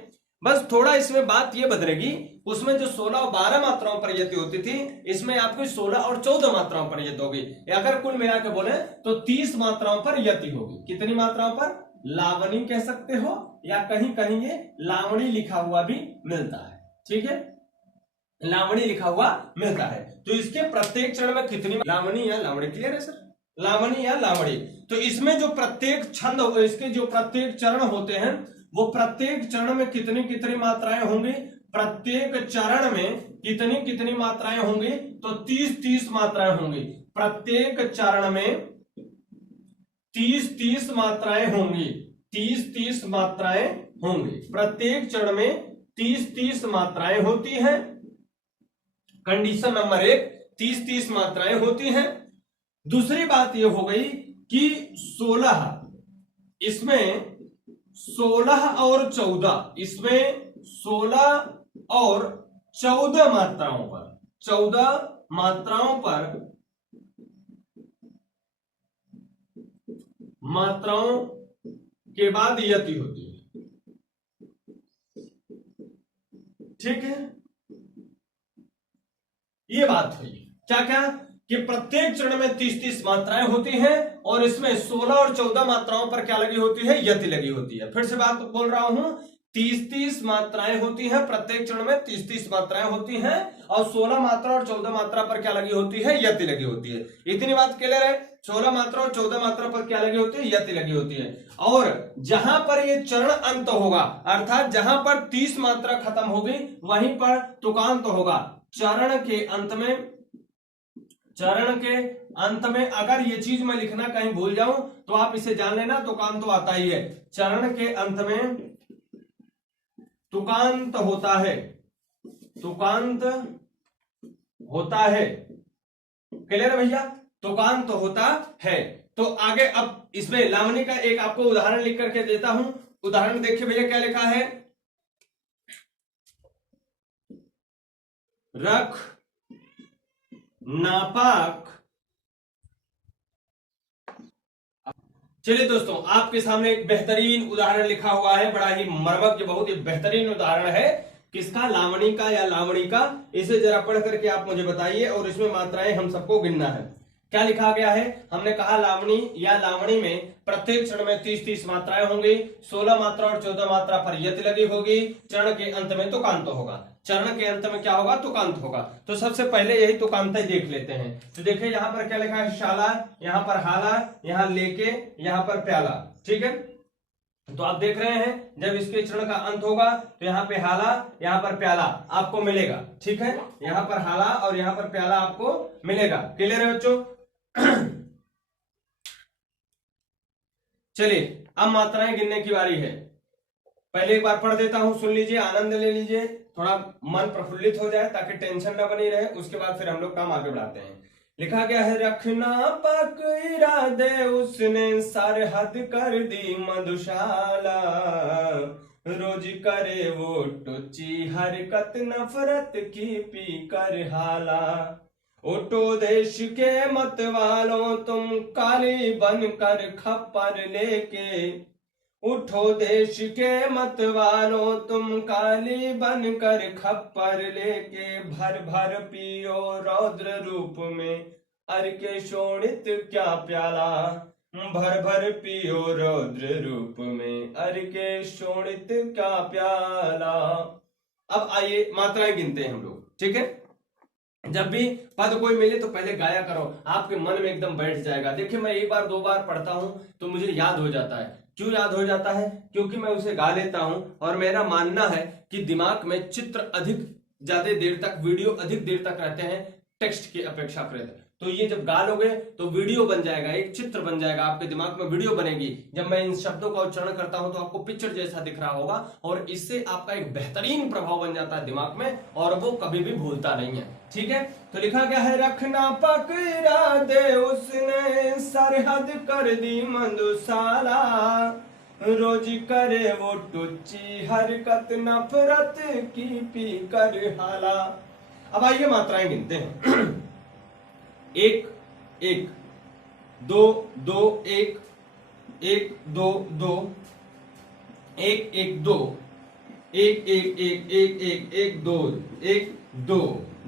बस थोड़ा इसमें बात ये बदलेगी, उसमें जो 16 और 12 मात्राओं पर यति होती थी, इसमें आपको 16 और 14 मात्राओं पर यति होगी, अगर कुल मिला के बोले तो 30 मात्राओं पर यति होगी। कितनी मात्राओं पर, लावणी कह सकते हो या कहीं कहीं ये लावणी लिखा हुआ भी मिलता है, ठीक है, लावणी लिखा हुआ मिलता है। तो इसके प्रत्येक चरण में कितनी लावणी या लावणी, क्लियर है सर, लावणी या लावणी। तो इसमें जो प्रत्येक छंद, इसके जो प्रत्येक चरण होते हैं वो प्रत्येक चरण में कितनी कितनी मात्राएं होंगी, प्रत्येक चरण में कितनी कितनी मात्राएं होंगी, तो 30-30 मात्राएं होंगी, प्रत्येक चरण में 30-30 मात्राएं होंगी, 30-30 मात्राएं होंगी, प्रत्येक चरण में 30-30 मात्राएं होती हैं। कंडीशन नंबर 1, 30-30 मात्राएं होती हैं। दूसरी बात यह हो गई कि 16, इसमें 16 और 14, इसमें 16 और 14 मात्राओं पर, 14 मात्राओं पर, मात्राओं के बाद यति होती है, ठीक है। ये बात हुई क्या क्या कि प्रत्येक चरण में 30-30 मात्राएं होती हैं और इसमें 16 और 14 मात्राओं पर क्या लगी होती है, यति लगी होती है। फिर से बात बोल रहा हूं, 30-30 मात्राएं होती हैं, प्रत्येक चरण में 30-30 मात्राएं होती हैं और 16 मात्रा और 14 मात्रा पर क्या लगी होती है, यति लगी होती है। इतनी बात क्लियर है, 16 मात्रा और 14 मात्रा पर क्या लगी होती है, यति लगी होती है। और जहां पर ये चरण अंत होगा, अर्थात जहां पर 30 मात्रा खत्म होगी वहीं पर तुकांत होगा, चरण के अंत में चरण के अंत में अगर ये चीज मैं लिखना कहीं भूल जाऊं तो आप इसे जान लेना, तुकांत तो आता ही है। चरण के अंत में तुकांत होता है, तुकांत होता है। क्लियर है भैया? तुकांत होता है। तो आगे अब इसमें लावणी का एक आपको उदाहरण लिख करके देता हूं। उदाहरण देखिए भैया क्या लिखा है, रख नापाक। चलिए दोस्तों, आपके सामने एक बेहतरीन उदाहरण लिखा हुआ है, बड़ा ही मर्मज्ञ, बहुत ही बेहतरीन उदाहरण है। किसका? लावणी का या लावणी का। इसे जरा पढ़ करके आप मुझे बताइए और इसमें मात्राएं हम सबको गिनना है। क्या लिखा गया है? हमने कहा लावणी या लावणी में प्रत्येक चरण में 30-30 मात्राएं होंगी, 16 मात्रा और 14 मात्रा पर यति लगी होगी। चरण के अंत में तुकांत होगा। चरण के अंत में क्या होगा? तुकांत होगा। तो सबसे पहले यही तुकांत देख लेते हैं। तो देखिए यहां पर क्या लिखा है, शाला, यहां पर हाला, यहां लेके, यहां पर प्याला। ठीक है, तो आप देख रहे हैं जब इसके चरण का अंत होगा तो यहाँ पे हाला, यहाँ पर प्याला आपको मिलेगा। ठीक है, यहाँ पर हाला और यहाँ पर प्याला आपको मिलेगा। क्लियर है बच्चों? चलिए अब मात्राएं गिनने की बारी है। पहले एक बार पढ़ देता हूं, सुन लीजिए, आनंद ले लीजिए, थोड़ा मन प्रफुल्लित हो जाए ताकि टेंशन ना बनी रहे। उसके बाद फिर हम लोग काम आगे बढ़ाते हैं। लिखा गया है, रखना पक इरादे उसने सरहद कर दी मधुशाला, रोज करे वो टुच्ची हरकत नफरत की पी कर हाला। उठो देश के मत वालों तुम काली बन कर खप्पर लेके, उठो देश के मत वालों तुम काली बन कर खप्पर लेके, भर भर पियो रौद्र रूप में अर के शोणित क्या प्याला, भर भर पियो रौद्र रूप में अर के शोणित क्या प्याला। अब आइए मात्राएं गिनते हैं हम लोग। ठीक है, जब भी पद कोई मिले तो पहले गाया करो, आपके मन में एकदम बैठ जाएगा। देखिए मैं एक बार दो बार पढ़ता हूं तो मुझे याद हो जाता है। क्यों याद हो जाता है? क्योंकि मैं उसे गा लेता हूं और मेरा मानना है कि दिमाग में चित्र अधिक ज्यादा देर तक, वीडियो अधिक देर तक रहते हैं टेक्स्ट की अपेक्षाकृत। तो ये जब गा लोगे तो वीडियो बन जाएगा, एक चित्र बन जाएगा, आपके दिमाग में वीडियो बनेगी। जब मैं इन शब्दों का उच्चारण करता हूं तो आपको पिक्चर जैसा दिख रहा होगा और इससे आपका एक बेहतरीन प्रभाव बन जाता है दिमाग में और वो कभी भी भूलता नहीं है। ठीक है, तो लिखा गया है, रखना पकड़ा दे उसने सरहद कर दी मधुशाला, रोज करे वो टुच्ची हरकत नफरत की पी कर हाला। अब आइए मात्राएं गिनते हैं। एक एक, दो दो एक, एक दो दो, एक एक दो, एक एक एक एक एक एक दो, एक दो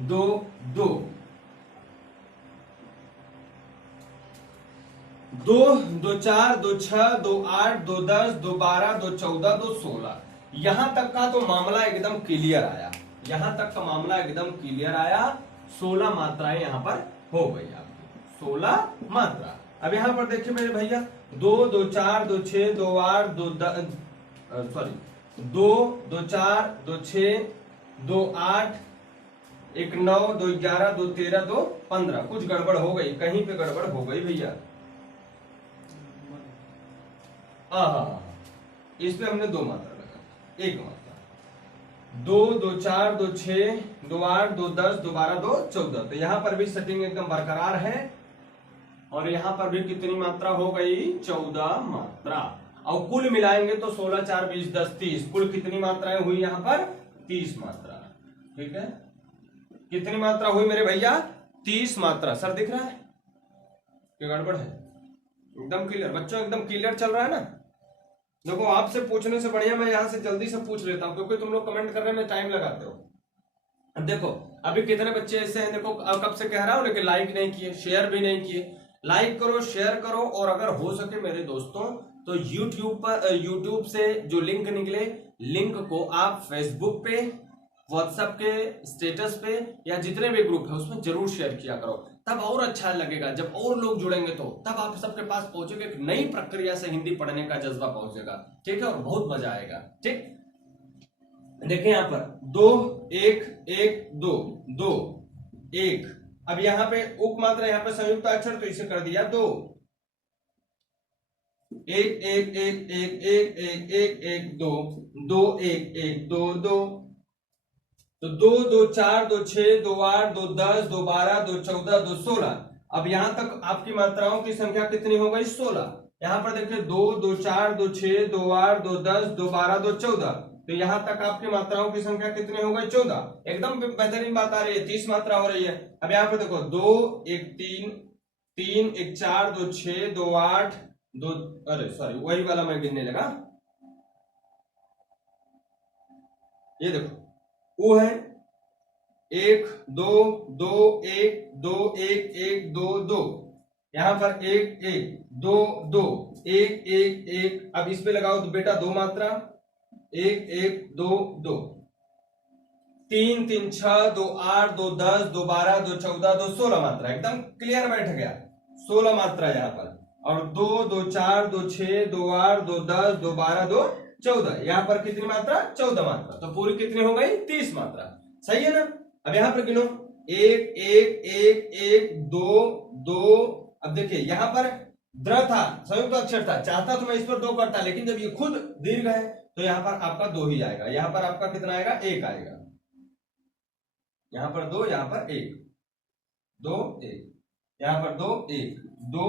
दो दो, दो दो चार, दो छह, दो आठ, दो 10, दो 12, दो 14, दो 16। यहां तक का तो मामला एकदम क्लियर आया, यहां तक का मामला एकदम क्लियर आया। 16 मात्राएं यहां पर हो गई आपकी, 16 मात्रा। अब यहां पर देखिए मेरे भैया, 2 2 4 2 6 2 8 2 सॉरी 2 2 4 2 6 2 8 1 9 2 11 2 13 2 15। कुछ गड़बड़ हो गई, कहीं पे गड़बड़ हो गई भैया। इस पे हमने 2 मात्रा लगा, 1 मात्रा। 2 2 4 2 6 2 8 2 10 2 12 2 14। तो यहां पर भी सेटिंग एकदम बरकरार है और यहां पर भी कितनी मात्रा हो गई? 14 मात्रा। और कुल मिलाएंगे तो 16 4 20 10 30। कुल कितनी मात्राएं हुई यहां पर? 30 मात्रा। ठीक है, कितनी मात्रा हुई मेरे भैया? 30 मात्रा। सर दिख रहा है क्या गड़बड़ है? एकदम क्लियर बच्चों, एकदम क्लियर चल रहा है ना? देखो आपसे पूछने से बढ़िया मैं यहां से जल्दी से पूछ लेता हूं क्योंकि तुम लोग कमेंट करने में टाइम लगाते हो। अब देखो अभी कितने बच्चे ऐसे हैं, देखो कब से कह रहा हूं लेकिन लाइक नहीं किए, शेयर भी नहीं किए। लाइक करो, शेयर करो और अगर हो सके मेरे दोस्तों तो यूट्यूब से जो लिंक निकले, लिंक को आप फेसबुक पे, व्हाट्सएप के स्टेटस पे या जितने भी ग्रुप है उसमें जरूर शेयर किया करो, तब और अच्छा लगेगा। जब और लोग जुड़ेंगे तो तब आप सबके पास पहुंचेगा, एक नई प्रक्रिया से हिंदी पढ़ने का जज्बा पहुंचेगा। ठीक है, और बहुत मजा आएगा। ठीक, देखिए यहां पर 2 1 1 2 2 1 अब यहाँ पे उपमात्रा, यहाँ पे संयुक्त अक्षर, तो इसे कर दिया 2। एक एक एक एक एक एक एक एक 2, 2 1 1 2 2, तो 2 2 4 2 6 2 8 2 10 2 12 2 14 2 16। अब यहां तक आपकी मात्राओं की संख्या कितनी हो गई? 16। यहां पर देखिए 2 2 4 2 6 2 8 2 10 2 12 2 14, तो यहां तक आपकी मात्राओं की संख्या कितनी हो गई? 14। एकदम बेहतरीन बात आ रही है, 30 मात्रा हो रही है। अब यहां पर देखो 2 1 3 3 1 4 2 6 2 8 2, अरे सॉरी वही वाला मैं गिनने लगा। ये देखो वो है 1 2 2 1 2 1 1 2 2, यहां पर 1 1 2 2 1 1 1। अब इस पे लगाओ तो बेटा 2 मात्रा, 1 1 2 2, 3 3 6 2 8 2 10 2 12 2 14 2 16 मात्रा। एकदम क्लियर बैठ गया, 16 मात्रा यहाँ पर। और 2 2 4 2 6 2 8 2 10 2 12 2 14, यहाँ पर कितनी मात्रा? 14 मात्रा। तो पूरी कितनी हो गई? 30 मात्रा। सही है ना? अब यहां पर गिनो 1 1 1 1 2 2। अब देखिए यहां पर द्र था, संयुक्त अक्षर था, चाहता तो मैं इस पर 2 करता, लेकिन जब ये खुद दीर्घ है तो यहां पर आपका 2 ही आएगा। यहां पर आपका कितना आएगा? 1 आएगा। यहां पर 2, यहां पर 1 2 1, यहां पर 2 1 2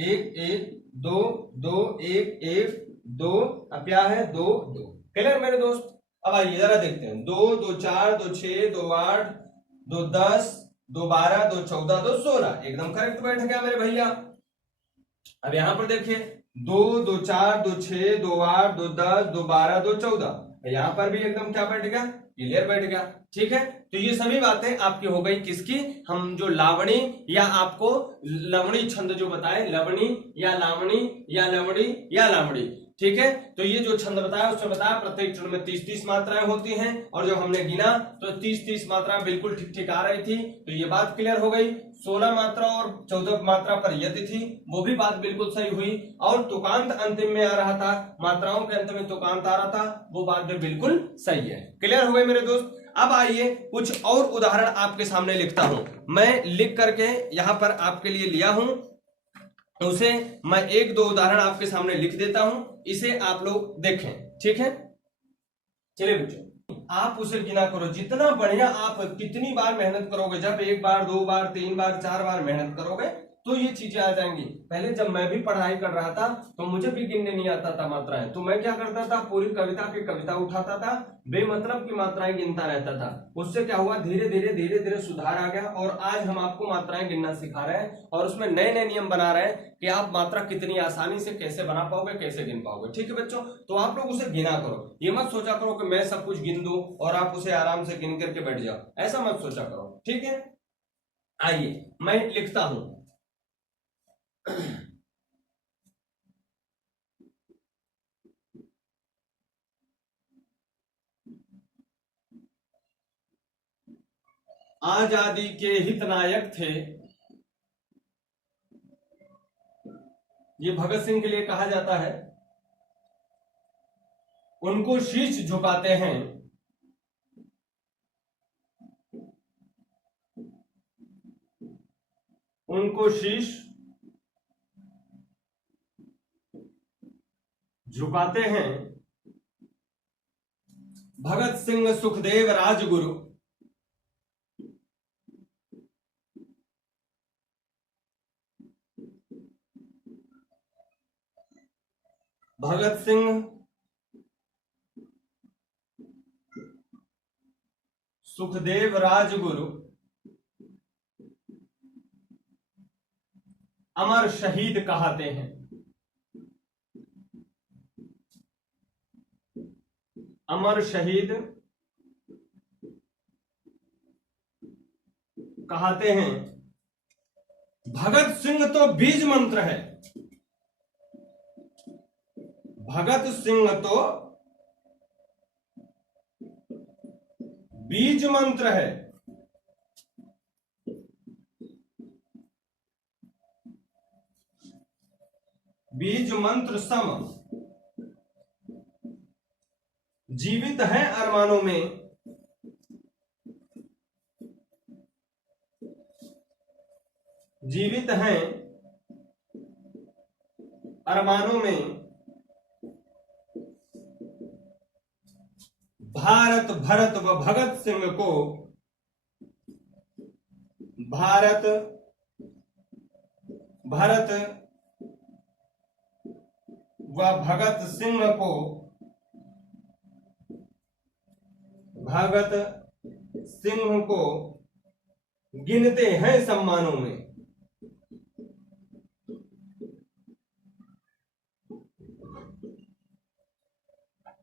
1 1 2 2 1 1 2। अब क्या है? 2 2। क्लियर मेरे दोस्त? अब आइए जरा देखते हैं। 2 2 4 2 6 2 8 2 10 2 12 2 14 2 16, एकदम करेक्ट बैठ गया मेरे भैया। अब यहां पर देखिए 2 2 4 2 6 2 8 2 10 2 12 2 14, यहां पर भी एकदम क्या बैठ गया? क्लियर बैठ गया। ठीक है, तो ये सभी बातें आपकी हो गई किसकी? हम जो लावणी या आपको लवणी छंद जो बताए, लवणी या लावणी या लवणी या लावणी। ठीक है, तो ये जो छंद बताया उसमें बताया प्रत्येक चरण में 30-30 मात्राएं होती हैं, और जो हमने गिना तो 30-30 मात्राएं बिल्कुल ठीक ठीक आ रही थी। तो ये बात क्लियर हो गई। 16 मात्रा और 14 मात्रा पर यदि थी, वो भी बात बिल्कुल सही हुई। और तुकांत अंतिम में आ रहा था, मात्राओं के अंत में तुकांत आ रहा था, वो बात भी बिल्कुल सही है। क्लियर हो गए मेरे दोस्त? अब आइए कुछ और उदाहरण आपके सामने लिखता हूं। मैं लिख करके यहां पर आपके लिए लिया हूं, उसे मैं 1-2 उदाहरण आपके सामने लिख देता हूं, इसे आप लोग देखें। ठीक है, चलिए बच्चों आप उसे गिना करो। जितना बढ़िया आप कितनी बार मेहनत करोगे, जब 1 बार 2 बार 3 बार 4 बार मेहनत करोगे तो ये चीजें आ जाएंगी। पहले जब मैं भी पढ़ाई कर रहा था तो मुझे भी गिनने नहीं आता था मात्राएं, तो मैं क्या करता था? पूरी कविता की कविता उठाता था, बेमतलब की मात्राएं गिनता रहता था। उससे क्या हुआ? धीरे धीरे धीरे धीरे सुधार आ गया, और आज हम आपको मात्राएं गिनना सिखा रहे हैं, और उसमें नए नए नियम बना रहे हैं कि आप मात्रा कितनी आसानी से कैसे बना पाओगे, कैसे गिन पाओगे। ठीक है बच्चों, तो आप लोग उसे गिना करो। ये मत सोचा करो कि मैं सब कुछ गिन दूं और आप उसे आराम से गिन करके बैठ जाओ, ऐसा मत सोचा करो। ठीक है, आइए मैं लिखता हूं। आजादी के हितनायक थे, ये भगत सिंह के लिए कहा जाता है। उनको शीश झुकाते हैं, उनको शीश झुकाते हैं भगत सिंह सुखदेव राजगुरु, भगत सिंह सुखदेव राजगुरु अमर शहीद कहते हैं, अमर शहीद कहते हैं। भगत सिंह तो बीज मंत्र है, भगत सिंह तो बीज मंत्र है, बीज मंत्र सम जीवित है अरमानों में, जीवित हैं अरमानों में भारत भरत व भगत सिंह को, भारत भरत व भगत सिंह को, भगत सिंह को गिनते हैं सम्मानों में।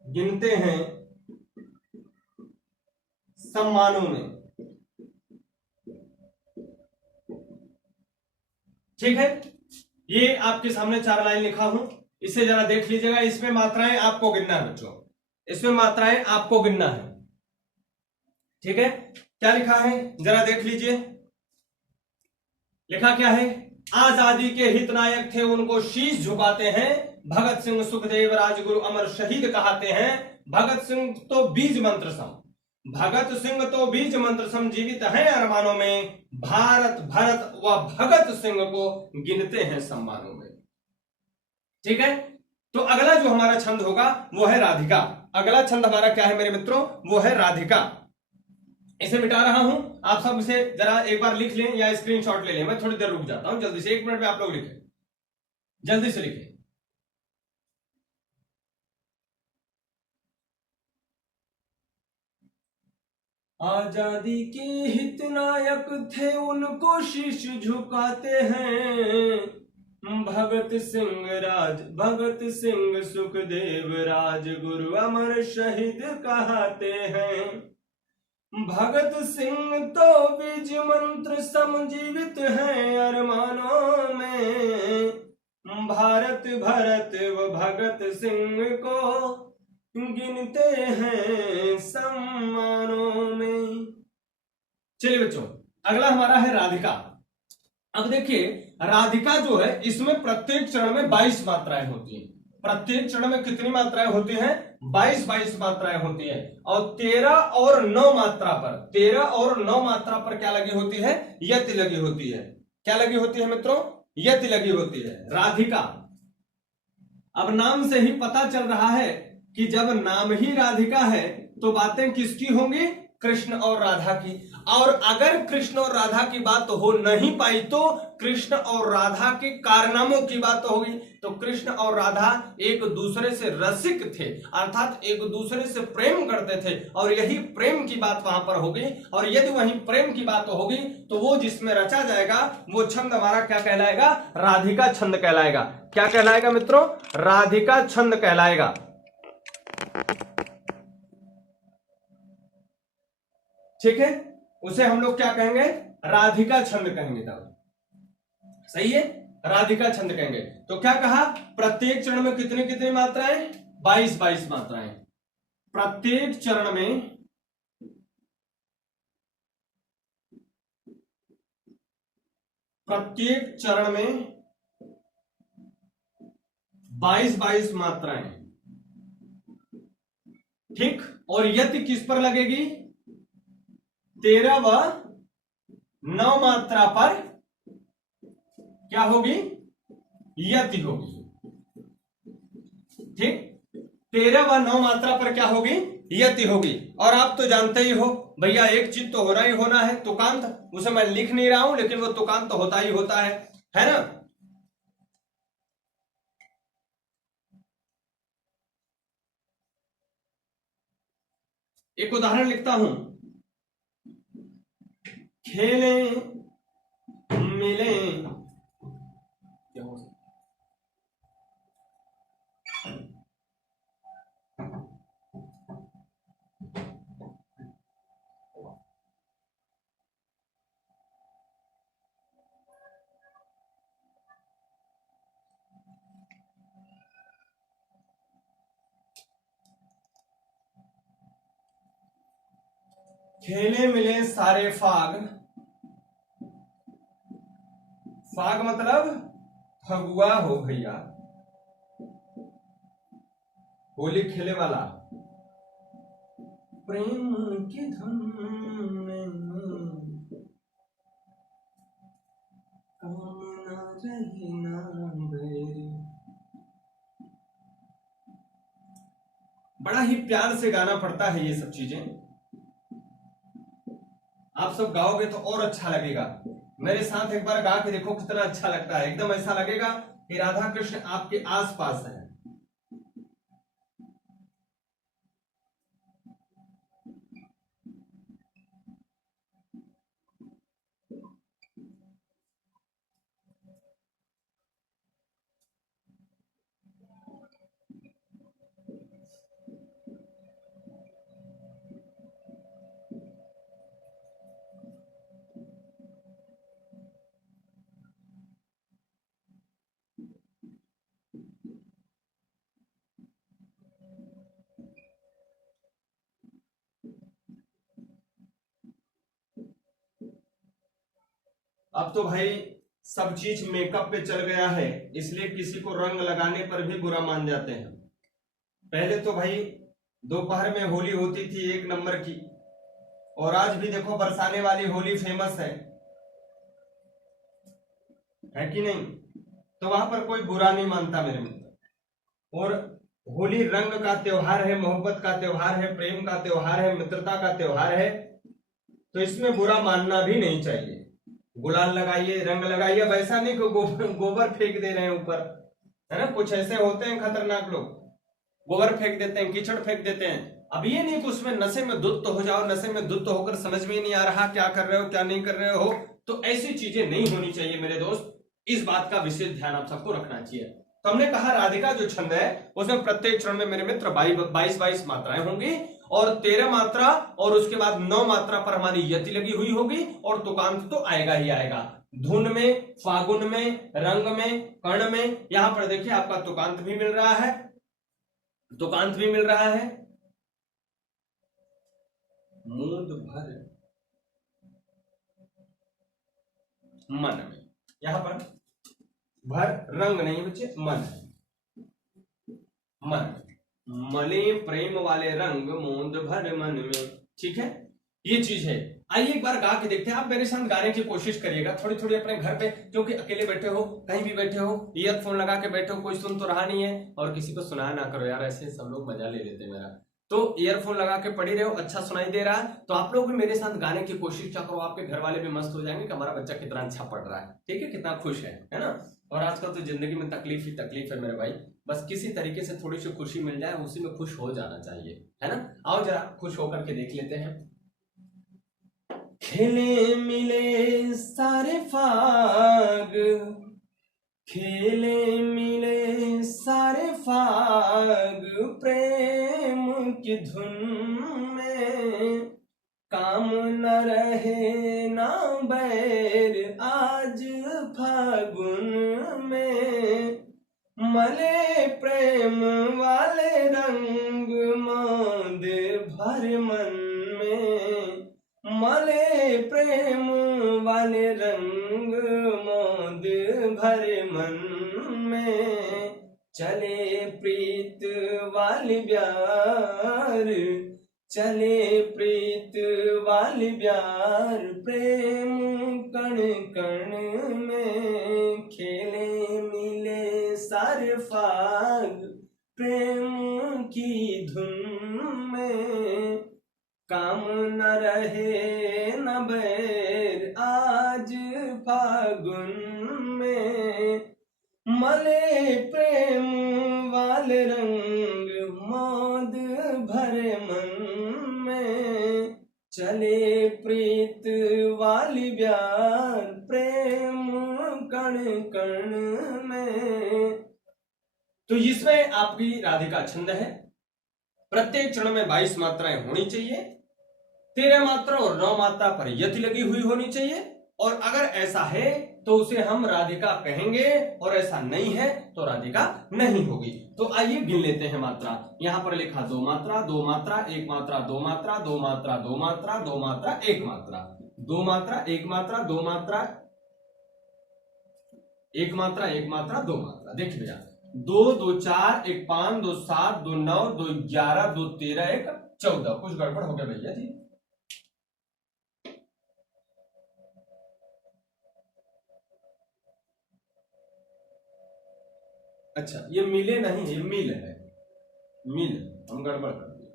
गिनते हैं सम्मानों में। ठीक है, ये आपके सामने 4 लाइन लिखा हूं, इसे जरा देख लीजिएगा। इसमें मात्राएं आपको गिनना है बच्चों, इसमें मात्राएं आपको गिनना है। ठीक है, क्या लिखा है जरा देख लीजिए। लिखा क्या है? आजादी के हितनायक थे उनको शीश झुकाते हैं, भगत सिंह सुखदेव राजगुरु अमर शहीद कहाते हैं। भगत सिंह तो बीज मंत्र सम, भगत सिंह तो बीज मंत्र सम जीवित हैं अरमानों में, भारत भरत व भगत सिंह को गिनते हैं सम्मानों में। ठीक है, तो अगला जो हमारा छंद होगा वो है राधिका। अगला छंद हमारा क्या है मेरे मित्रों? वो है राधिका। इसे मिटा रहा हूं, आप सब इसे जरा एक बार लिख लें या स्क्रीनशॉट ले लें। मैं थोड़ी देर रुक जाता हूं, जल्दी से 1 मिनट में आप लोग लिखें, जल्दी से लिखें। आजादी के हितनायक थे उनको शीश झुकाते हैं, भगत सिंह सुखदेव राजगुरु अमर शहीद कहाते हैं। भगत सिंह तो बीज मंत्र समजीवित हैं अरमानों में, भारत भरत व भगत सिंह को गिनते हैं सम्मानों में। चलिए बच्चों, अगला हमारा है राधिका। अब देखिए, राधिका जो है इसमें प्रत्येक चरण में 22 मात्राएं होती हैं। प्रत्येक चरण में कितनी मात्राएं होती हैं? 22 मात्राएं होती हैं। और 13 और 9 मात्रा पर, 13 और 9 मात्रा पर क्या लगी होती है? यति लगी होती है। क्या लगी होती है मित्रों? यति लगी होती है। राधिका, अब नाम से ही पता चल रहा है कि जब नाम ही राधिका है तो बातें किसकी होंगी? कृष्ण और राधा की। और अगर कृष्ण और राधा की बात हो नहीं पाई तो कृष्ण और राधा के कारनामों की बात होगी। तो कृष्ण और राधा एक दूसरे से रसिक थे, अर्थात एक दूसरे से प्रेम करते थे, और यही प्रेम की बात वहां पर होगी। और यदि वही प्रेम की बात होगी तो वो जिसमें रचा जाएगा वो छंद हमारा क्या कहलाएगा? राधिका छंद कहलाएगा। क्या कहलाएगा मित्रों? राधिका छंद कहलाएगा। ठीक है, उसे हम लोग क्या कहेंगे? राधिका छंद कहेंगे। तब सही है, राधिका छंद कहेंगे। तो क्या कहा? प्रत्येक चरण में कितनी कितनी मात्राएं? 22 मात्राएं। प्रत्येक चरण में 22 मात्राएं। ठीक, और यति किस पर लगेगी? 13 व 9 मात्रा पर क्या होगी? यति होगी। ठीक, 13 व 9 मात्रा पर क्या होगी? यति होगी। और आप तो जानते ही हो भैया, एक चीज तो होना ही होना है, तुकांत। उसे मैं लिख नहीं रहा हूं लेकिन वो तुकांत तो होता ही होता है ना? एक उदाहरण लिखता हूं। खेले मिले, क्या हो सकता? खेले मिले सारे फाग, फाग मतलब फगुआ हो भैया, होली खेले वाला। प्रेम की धुन में काम ना रहे ना बैरी। बड़ा ही प्यार से गाना पड़ता है ये सब चीजें। आप सब गाओगे तो और अच्छा लगेगा। मेरे साथ एक बार गा के देखो कितना अच्छा लगता है। एकदम ऐसा लगेगा कि राधा कृष्ण आपके आसपास है। अब तो भाई सब चीज मेकअप पे चल गया है, इसलिए किसी को रंग लगाने पर भी बुरा मान जाते हैं। पहले तो भाई दोपहर में होली होती थी एक नंबर की, और आज भी देखो बरसाने वाली होली फेमस है कि नहीं? तो वहां पर कोई बुरा नहीं मानता मेरे मित्र। और होली रंग का त्योहार है, मोहब्बत का त्योहार है, प्रेम का त्योहार है, मित्रता का त्योहार है, तो इसमें बुरा मानना भी नहीं चाहिए। गुलाल लगाइए, रंग लगाइए, वैसा नहीं कि गोबर फेंक दे रहे हैं ऊपर, है ना? कुछ ऐसे होते हैं खतरनाक लोग, गोबर फेंक देते हैं, कीचड़ फेंक देते हैं। अब ये नहीं कि उसमें नशे में धुत हो जाओ, नशे में धुत होकर समझ में ही नहीं आ रहा क्या कर रहे हो क्या नहीं कर रहे हो, तो ऐसी चीजें नहीं होनी चाहिए मेरे दोस्त। इस बात का विशेष ध्यान आप सबको रखना चाहिए। तो हमने कहा राधिका जो छंद है उसमें प्रत्येक चरण में मेरे मित्र 22 मात्राएं होंगी, और 13 मात्रा और उसके बाद 9 मात्रा पर हमारी यति लगी हुई होगी, और तुकांत तो आएगा ही आएगा। धुन में, फागुन में, रंग में, कर्ण में, यहां पर देखिए आपका तुकांत भी मिल रहा है, तुकांत भी मिल रहा है। मूंद भर मन में, यहां पर भर रंग नहीं बच्चे, मन है। मन मले प्रेम वाले रंग मूंद भर मन में, ठीक है, ये चीज है। आइए एक बार गा के देखते हैं। आप मेरे साथ गाने की कोशिश करिएगा थोड़ी थोड़ी अपने घर पे, क्योंकि अकेले बैठे हो, कहीं भी बैठे हो, ईयरफोन लगा के बैठे हो, कोई सुन तो रहा नहीं है, और किसी को सुनाया ना करो यार, ऐसे सब लोग मजा ले लेते हैं मेरा। तो ईयरफोन लगा के पढ़ी रहे हो, अच्छा सुनाई दे रहा है, तो आप लोग भी मेरे साथ गाने की कोशिश क्या करो, आपके घर वाले भी मस्त हो जाएंगे कि हमारा बच्चा कितना अच्छा पढ़ रहा है, ठीक है, कितना खुश है ना? और आजकल तो जिंदगी में तकलीफ ही तकलीफ है मेरे भाई, बस किसी तरीके से थोड़ी सी खुशी मिल जाए, उसी में खुश हो जाना चाहिए, है ना? आओ जरा खुश होकर के देख लेते हैं। खेले मिले सारे फाग, खेले मिले सारे फाग, प्रेम की धुन में, काम न रहे ना बैर आज फागुन में, मले प्रेम वाले रंग मांद भर मन में, मले प्रेम वाले रंग मांद भर मन में, चले प्रीत वाली ब्यार, चले प्रीत वाली ब्यार, प्रेम कण कण में, खेले मिले सारे फाग, प्रेम की धुन में, काम न रहे न बैर आज फागुन में, मले प्रेम वाले रंग मौद भरे मन में, चले प्रीत वाली ब्यार, प्रेम कण कण में। तो इसमें आपकी राधिका छंद है। प्रत्येक चरण में 22 मात्राएं होनी चाहिए, 13 मात्रा और 9 मात्रा पर यति लगी हुई होनी चाहिए, और अगर ऐसा है तो उसे हम राधिका कहेंगे, और ऐसा नहीं है तो राधिका नहीं होगी। तो आइए गिन लेते हैं मात्रा। यहां पर लिखा 2 मात्रा, 2 मात्रा, 1 मात्रा, 2 मात्रा, 2 मात्रा, 2 मात्रा, 2 मात्रा, 1 मात्रा, 2 मात्रा, 1 मात्रा, 2 मात्रा, 1 मात्रा, 1 मात्रा, 2 मात्रा। देखिए भैया, 2 2 4 1 5 2 7 2 9 2 11 2 13 1 14, कुछ गड़बड़ हो गया भैया जी। अच्छा ये मिले नहीं, ये मिल है, मिल, हम गड़बड़ कर दिए।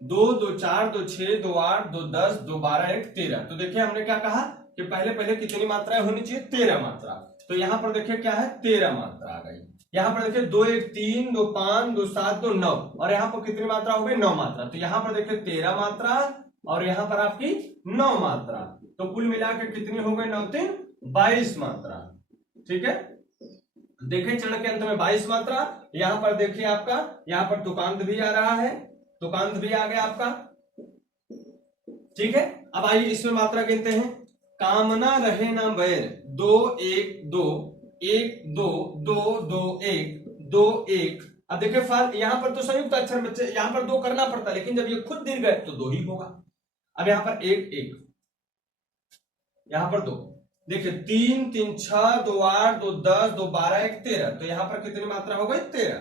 2 2 4 2 6 2 8 2 10 2 12 1 13। तो देखिए हमने क्या कहा कि पहले पहले कितनी मात्राएं होनी चाहिए, 13 मात्रा। तो यहाँ पर देखिए क्या है, 13 मात्रा आ गई। यहाँ पर देखिए 2 1 3 2 5 2 7 2 9, और यहाँ पर कितनी मात्रा हो गई, 9 मात्रा। तो यहाँ पर देखिए 13 मात्रा और यहाँ पर आपकी 9 मात्रा, तो कुल मिलाकर कितनी हो गई, 9 3 22 मात्रा। ठीक है, देखिए चरण के अंत में 22 मात्रा। यहां पर देखिए आपका यहां पर तुकांत भी आ रहा है, तुकांत भी आ गया आपका। ठीक है, अब आइए इसमें मात्रा गिनते हैं। कामना रहे ना बैर, 2 1 2 1 2 2 2 1 2 1। अब देखिए फाल यहां पर तो संयुक्त अक्षर बच्चे, यहां पर 2 करना पड़ता, लेकिन जब ये खुद दीर्घ है तो 2 ही होगा। अब यहां पर 1 1, यहां पर 2, देखिए 3 3 6 2 8 2 10 2 12 1 13। तो यहां पर कितनी मात्रा हो गई, 13।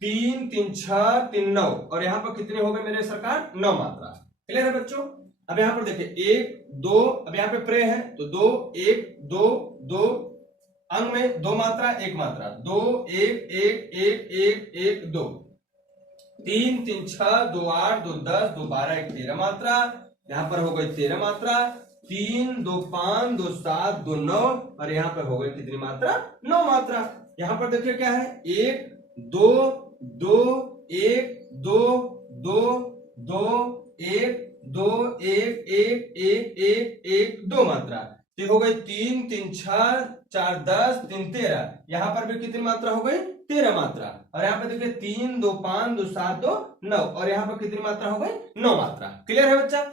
3 3 6 3 9, और यहां पर कितने हो गए मेरे सरकार, 9 मात्रा। क्लियर है बच्चों। अब यहां पर देखिए 1 2, अब यहां पे प्रे है तो 2 1 2 2, अंग में 2 मात्रा 1 मात्रा, 2 1 1 1 1 1 2, 3 3 6 2 8 2 10 2 12 1 13 मात्रा। यहां पर हो गई 13 मात्रा। 3 2 5 2 7 2 9, और यहां पर हो गई कितनी मात्रा, 9 मात्रा। यहां पर देखिए क्या है, 1 2 2 1 2 2 2 1 2 1 1 1 1 1 2 मात्रा। तो हो गई 3 3 6 4 10 3 13। यहां पर भी कितनी मात्रा हो गई, 13 मात्रा। और यहाँ पे देखिए 3 2 5 2 7 2 9, और यहाँ पर कितनी मात्रा हो गई, 9 मात्रा। क्लियर है बच्चा,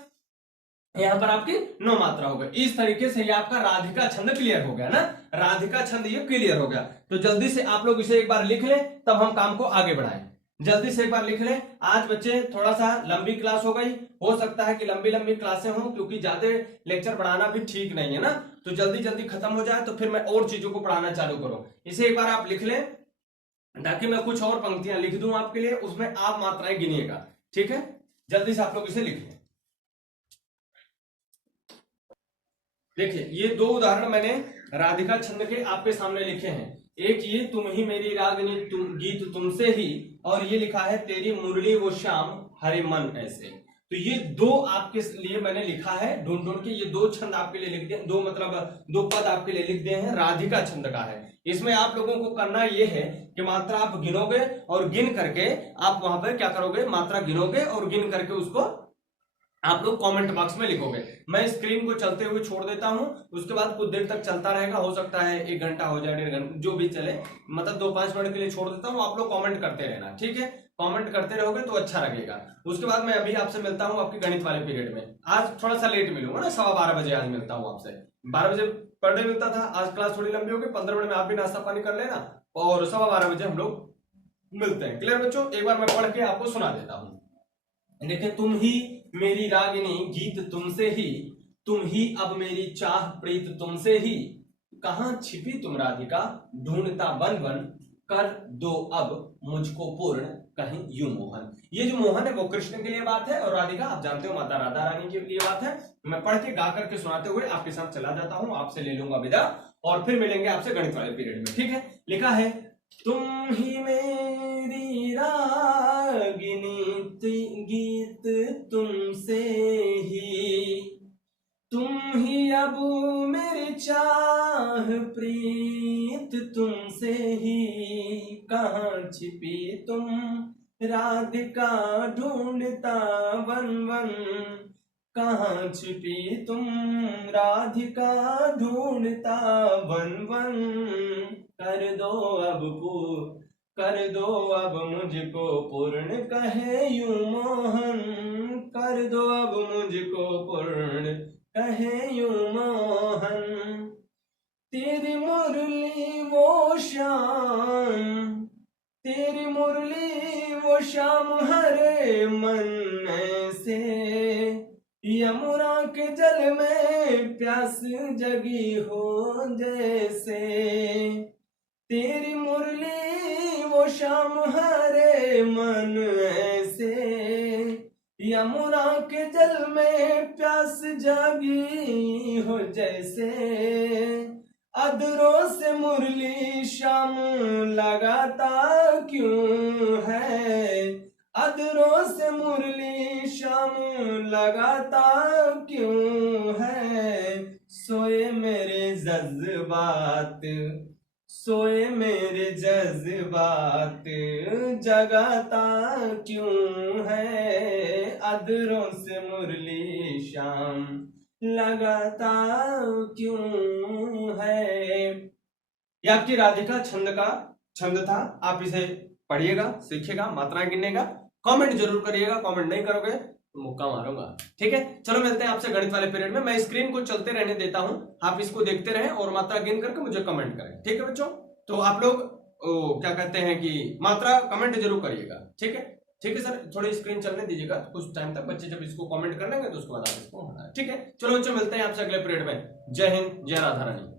यहाँ पर आपकी 9 मात्रा हो गई। इस तरीके से ये आपका राधिका छंद क्लियर हो गया ना, राधिका छंद ये क्लियर हो गया। तो जल्दी से आप लोग इसे एक बार लिख लें, तब हम काम को आगे बढ़ाएं। जल्दी से एक बार लिख लें। आज बच्चे थोड़ा सा लंबी क्लास हो गई, हो सकता है कि लंबी लंबी क्लासें हो, क्योंकि ज्यादा लेक्चर पढ़ाना भी ठीक नहीं है ना, तो जल्दी जल्दी खत्म हो जाए तो फिर मैं और चीजों को पढ़ाना चालू करूं। इसे एक बार आप लिख लें, ताकि मैं कुछ और पंक्तियां लिख दूं आपके लिए, उसमें आप मात्राएं गिनिएगा। ठीक है, जल्दी से आप लोग इसे लिख लें। देखिए ये 2 उदाहरण मैंने राधिका छंद के आपके सामने लिखे हैं। एक ये तुम ही मेरी रागनी गीत तुमसे ही, और ये लिखा है तेरी मुरली वो श्याम हरे मन ऐसे। तो ये 2 आपके लिए मैंने लिखा है ढूंढ ढूंढ के, ये 2 छंद आपके लिए लिख दिए, 2 मतलब 2 पद आपके लिए लिख दिए हैं, राधिका छंद का है। इसमें आप लोगों को करना ये है कि मात्रा आप गिनोगे, और गिन करके आप वहां पर क्या करोगे, मात्रा गिनोगे और गिन करके उसको आप लोग कमेंट बॉक्स में लिखोगे। मैं स्क्रीन को चलते हुए छोड़ देता हूं, उसके बाद कुछ देर तक चलता रहेगा, हो सकता है 1 घंटा हो जाए, 1.5 घंटा, जो भी चले, मतलब 2-5 मिनट के लिए छोड़ देता हूं। आप लोग कमेंट करते रहना, ठीक है, कमेंट करते रहोगे तो अच्छा लगेगा। उसके बाद मैं अभी आपसे मिलता हूं आपके गणित वाले पीरियड में। आज थोड़ा सा लेट मिलूंगा ना, 12:15 बजे आज मिलता हूँ आपसे। 12 बजे पर डे मिलता था, आज क्लास थोड़ी लंबी होगी, 15 मिनट में आप भी नाश्ता पानी कर लेना, और 12:15 बजे हम लोग मिलते हैं। क्लियर बच्चों, एक बार मैं पढ़ के आपको सुना देता हूँ। देखिए तुम ही मेरी रागिनी गीत तुमसे ही, तुम ही अब मेरी चाह प्रीत तुमसे ही, कहां छिपी तुम राधिका ढूंढता बन बन, कर दो अब मुझको पूर्ण कहीं यूं मोहन। ये जो मोहन है वो कृष्ण के लिए बात है, और राधिका आप जानते हो माता राधा रानी के लिए बात है। मैं पढ़ के गा करके सुनाते हुए आपके साथ चला जाता हूं, आपसे ले लूंगा विदा, और फिर मिलेंगे आपसे गणित वाले पीरियड में। ठीक है, लिखा है तुम ही मेरी रागिनी गीत तुमसे ही, तुम ही अब मेरी चाह प्रीत तुमसे ही, कहां छिपी तुम राधिका ढूंढता वन वन, कहां छिपी तुम राधिका ढूंढता वन वन, कर दो अब मुझको पूर्ण कहे यूं मोहन, कर दो अब मुझको पूर्ण कहे यूं मोहन, तेरी मुरली वो श्याम, तेरी मुरली वो श्याम हरे मन से, यमुना के जल में प्यास जगी हो जैसे, तेरी मुरली वो श्याम हरे मन ऐसे, यमुना के जल में प्यास जागी हो जैसे, अधरों से मुरली श्याम लगाता क्यों है, अधरों से मुरली श्याम लगाता क्यों है, सोए मेरे जज्बात, सोए मेरे जज्बात जगाता क्यों है, अधरों से मुरली श्याम लगाता क्यों है। ये आपकी राधिका छंद का छंद था। आप इसे पढ़िएगा, सीखिएगा, मात्राएं गिनेगा, कमेंट जरूर करिएगा। कमेंट नहीं करोगे तो मुक्का मारूंगा। ठीक है, चलो मिलते हैं आपसे गणित वाले पीरियड में। मैं स्क्रीन को चलते रहने देता हूं, आप इसको देखते रहें और मात्रा गिन करके मुझे कमेंट करें। ठीक है बच्चों, तो आप लोग क्या कहते हैं कि मात्रा कमेंट जरूर करिएगा। ठीक है, ठीक है सर, थोड़ी स्क्रीन चलने दीजिएगा कुछ टाइम तक। बच्चे जब इसको कमेंट कर लेंगे तो उसके बाद आप इसको हटाएं। ठीक है, चलो बच्चों मिलते हैं आपसे अगले पीरियड में। जय हिंद, जय राधा रानी।